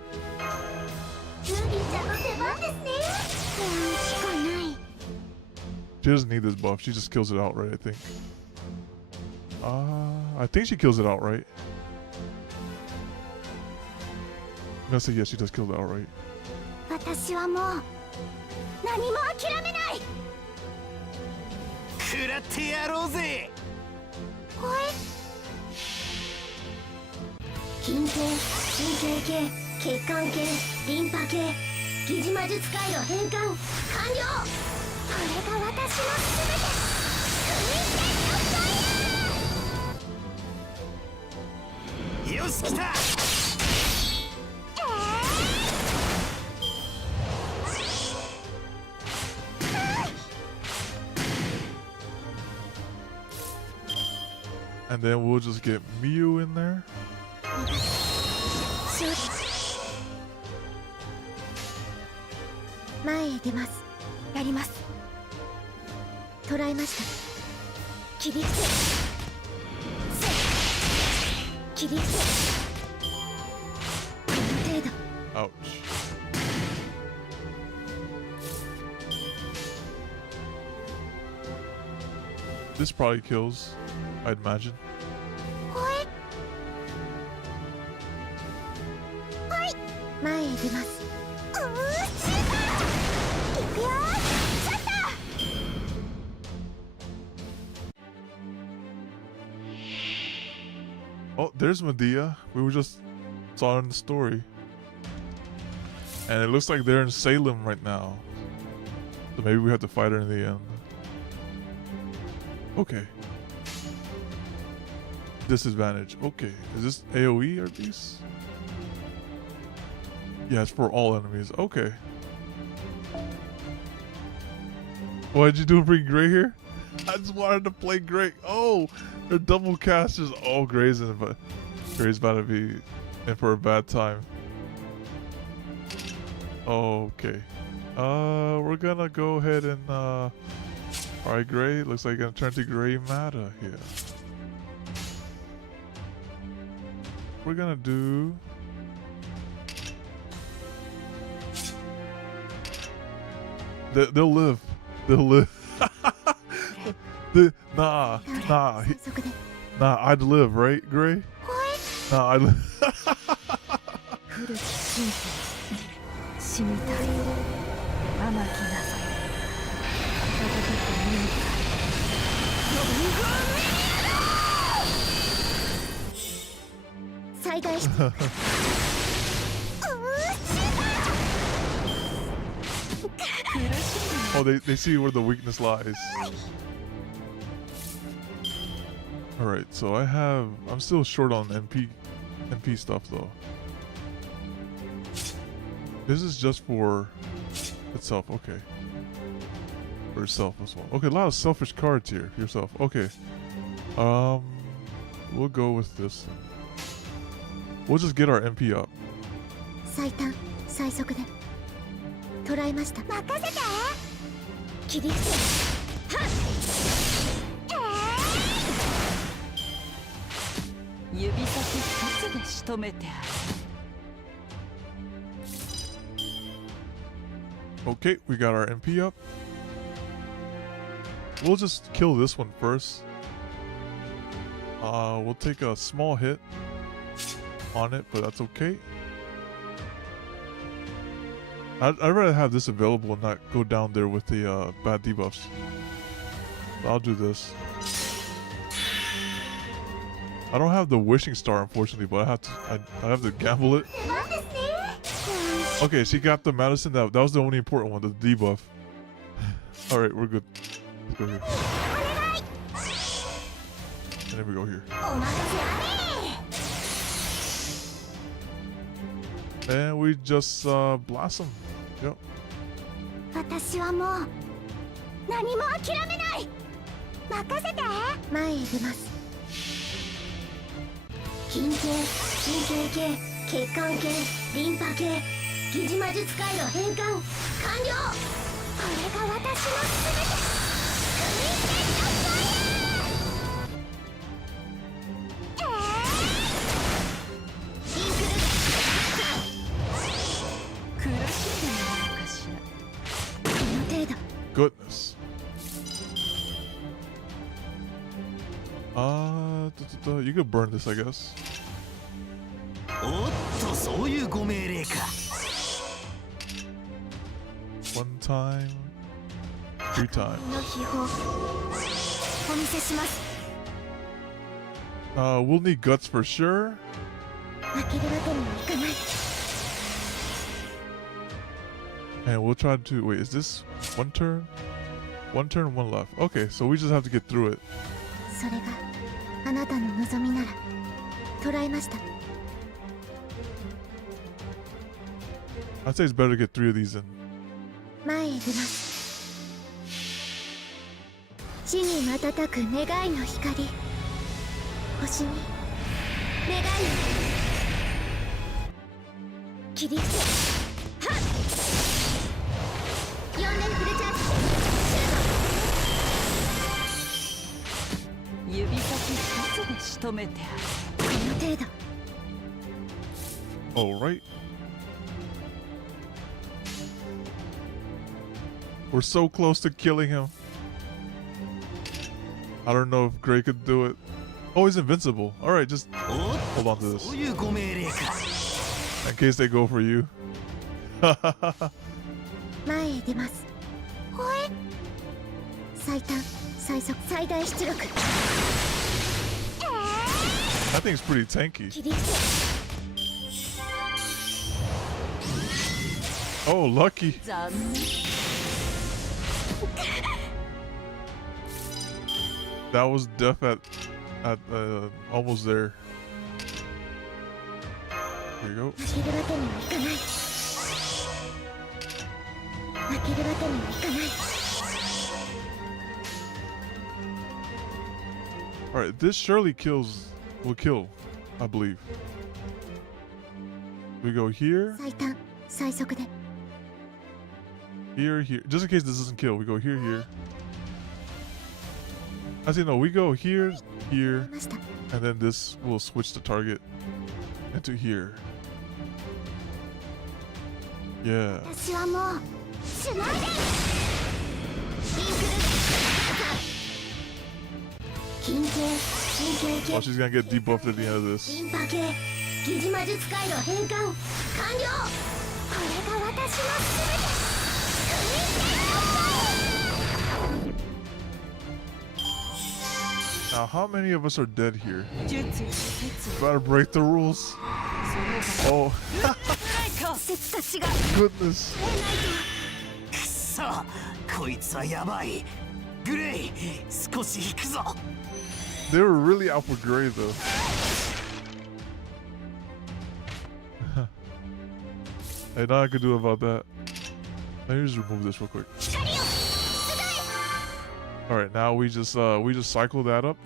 She doesn't need this buff. She just kills it outright, I think. I think she kills it outright. I'm gonna say yes, she does kill it outright. And then we'll just get Miyu in there. Ouch. This probably kills, I'd imagine. Oh, there's Medea. We were just saw her in the story. And it looks like they're in Salem right now. So maybe we have to fight her in the end. Okay. Disadvantage. Okay. Is this AoE or these? Yeah, it's for all enemies. Okay. Why did you do bring Gray here? I just wanted to play Gray. Oh, they're double casters. Oh, Gray's about to be in for a bad time. Okay. We're gonna go ahead and Alright, Gray. Looks like you're gonna turn to Gray matter here. We're gonna do... They'll live. They'll live. Nah, I'd live, right, Gray? Nah, I'd live. 古き神道死にたい甘きなさ温かく見えた最大しOh, they see where the weakness lies. Alright, so I'm still short on MP stuff though. This is just for itself, okay. For yourself as well. Okay, a lot of selfish cards here. Yourself, okay. We'll go with this. We'll just get our MP up. 最短最速で捉えました。任せて。切り伏せ。はっ。指先一つで仕留めてある Okay, we got our MP up. We'll just kill this one first. We'll take a small hit on it, but that's okay. I'd rather have this available and not go down there with the bad debuffs. I'll do this. I don't have the wishing star, unfortunately, but I have to gamble it. Okay, she got the medicine. That was the only important one, the debuff. All right, we're good. Let's go here. And then we go here. And we just blossom. Yep. 私はもう何も諦めない。任せて。前へ出ます。筋系、神経系、血管系、リンパ系、疑似魔術界の変換完了。これが私の全て。Goodness. You could burn this, I guess. おっとそういうご命令か One time, three times. の秘宝お見せします。 We'll need guts for sure. 負けるわけにはいかない。 And we'll try to wait, is this one turn? One turn, one left. Okay, so we just have to get through it. それがあなたの望みなら捉えました。 I'd say it's better to get 3 of these in. 前へ出ます。地に瞬く願いの光。星に願いを切り伏せ。はっ。4連フルチャージ。指先一つで仕留めてあるこの程度。 Alright. We're so close to killing him. I don't know if Gray could do it. Oh, he's invincible. Alright, just hold on to this. そういうご命令か In case they go for you. 前へ出ます。ほえ。最短最速最大出力。 That thing's pretty tanky. 切り伏せ。 Oh, lucky. 残念 That was death at almost there. Here you go. 負けるわけにはいかない。負けるわけにはいかない。 Alright, this surely will kill, I believe. We go here, 最短最速で。 here. Just in case this doesn't kill, we go here, here. これが私の全て。 Here. この程度。 Alright, As you know, we go here, here, ました。 and then this will switch the target into here. Yeah. 私はもうしないで。インクル緊急神経 Oh, 系 she's gonna get debuffed at the end of this. リンパ系疑似魔術回路変換完了。これが私の全て。 Now, how many of us are dead here? 術説 Gotta break the rules. Oh, 説たちが goodness. くそ、こいつはやばい。グレイ、少し引くぞ。 They were really out for Gray, though. Hey, nothing I could do about that. Let me just remove this real quick. All right, now we just cycle that up.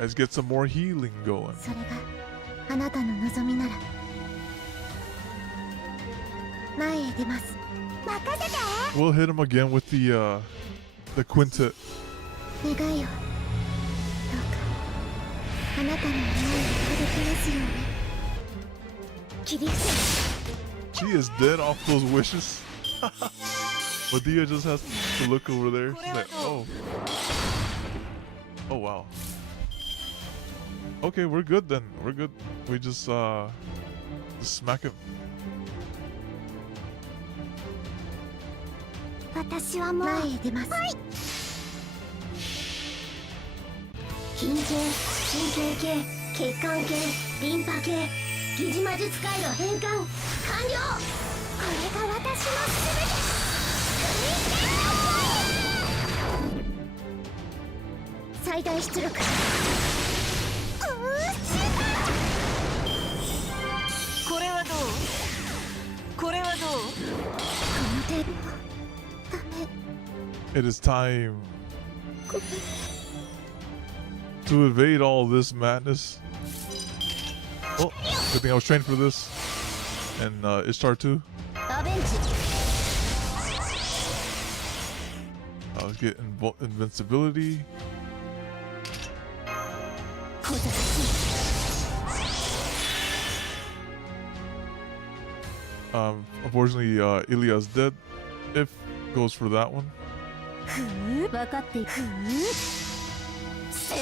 Let's get some more healing going. それがあなたの望みなら前へ出ます。任せて。 We'll hit him again with the quintet. 願いをどうかあなたの思いに届きますように。切り伏せ。 She is dead off those wishes. Medea just has to look over there. She's like, oh. Oh, wow. Okay, we're good then. We're good. We just smack him. 私はもう前へ出ます。筋系神経系血管系リンパ系疑似魔術回路変換完了。これが私の全て。 最大出力。これはどうこれはどうこの程度はダメ。 It is time to evade all this madness. Oh, good thing I was trained for this. And Ishtar too. アベンジ I'll get invincibility. 小賢し Unfortunately, Ilya's dead. If goes for that one. い。分かっていく。せ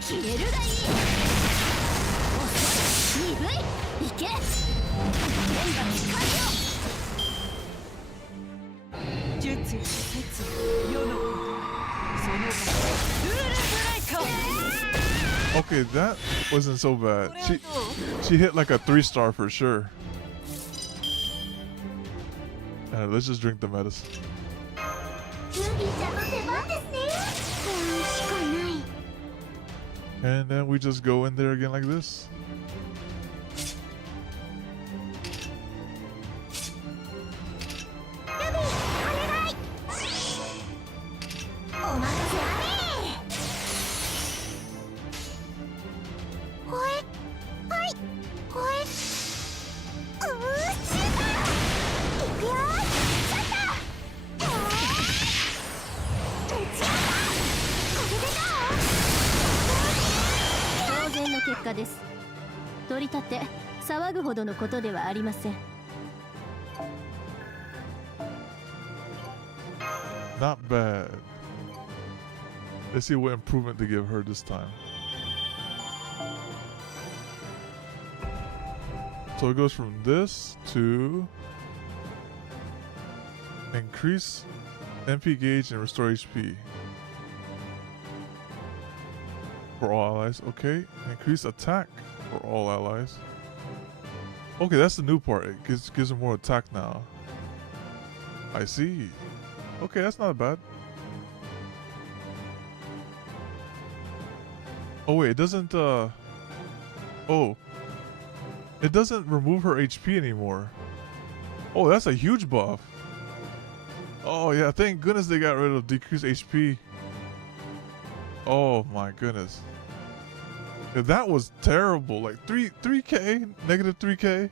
消えるがいい。鈍い。いけ。連打完了。 術説世のことその場ルールブレイカー Okay, that wasn't so bad. She hit like a 3-star for sure. Let's just drink the medicine. ルビーちゃんの出番ですね。しかない。 And then we just go in there again like this.です取り立て騒ぐほどのことではありません Not bad. Let's see what improvement to give her this time. So it goes from this to increase MP gauge and restore HP. For all allies, okay. Increase attack for all allies. Okay, that's the new part. It gives them more attack now. I see. Okay, that's not bad. Oh wait, it doesn't oh. It doesn't remove her HP anymore. Oh, that's a huge buff. Oh yeah, thank goodness they got rid of decreased HP. Oh my goodness. Yeah, that was terrible. Like 3k, negative 3k.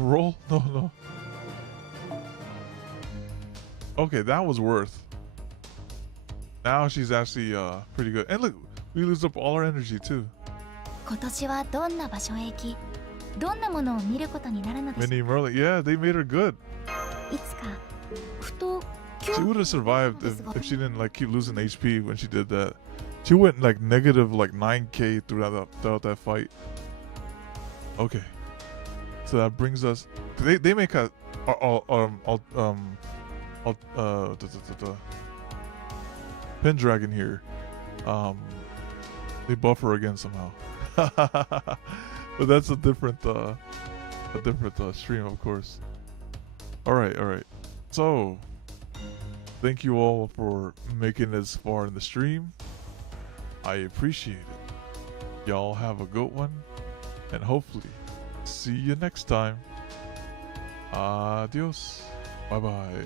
Roll? No. Okay, that was worth. Now she's actually pretty good. And look, we lose up all our energy too. 今年はどんな場所へ行き、どんなものを見ることになるのでしょう。 Minnie Merlin, yeah, they made her good. いつかふと She would have survived if she didn't like keep losing HP when she did that. She went like negative like 9k throughout that fight. Okay, so that brings us. They make a Pendragon here. They buff her again somehow. But that's a different stream, of course. All right. So, thank you all for making it this far in the stream. I appreciate it. Y'all have a good one, and hopefully, see you next time. Adios. Bye bye.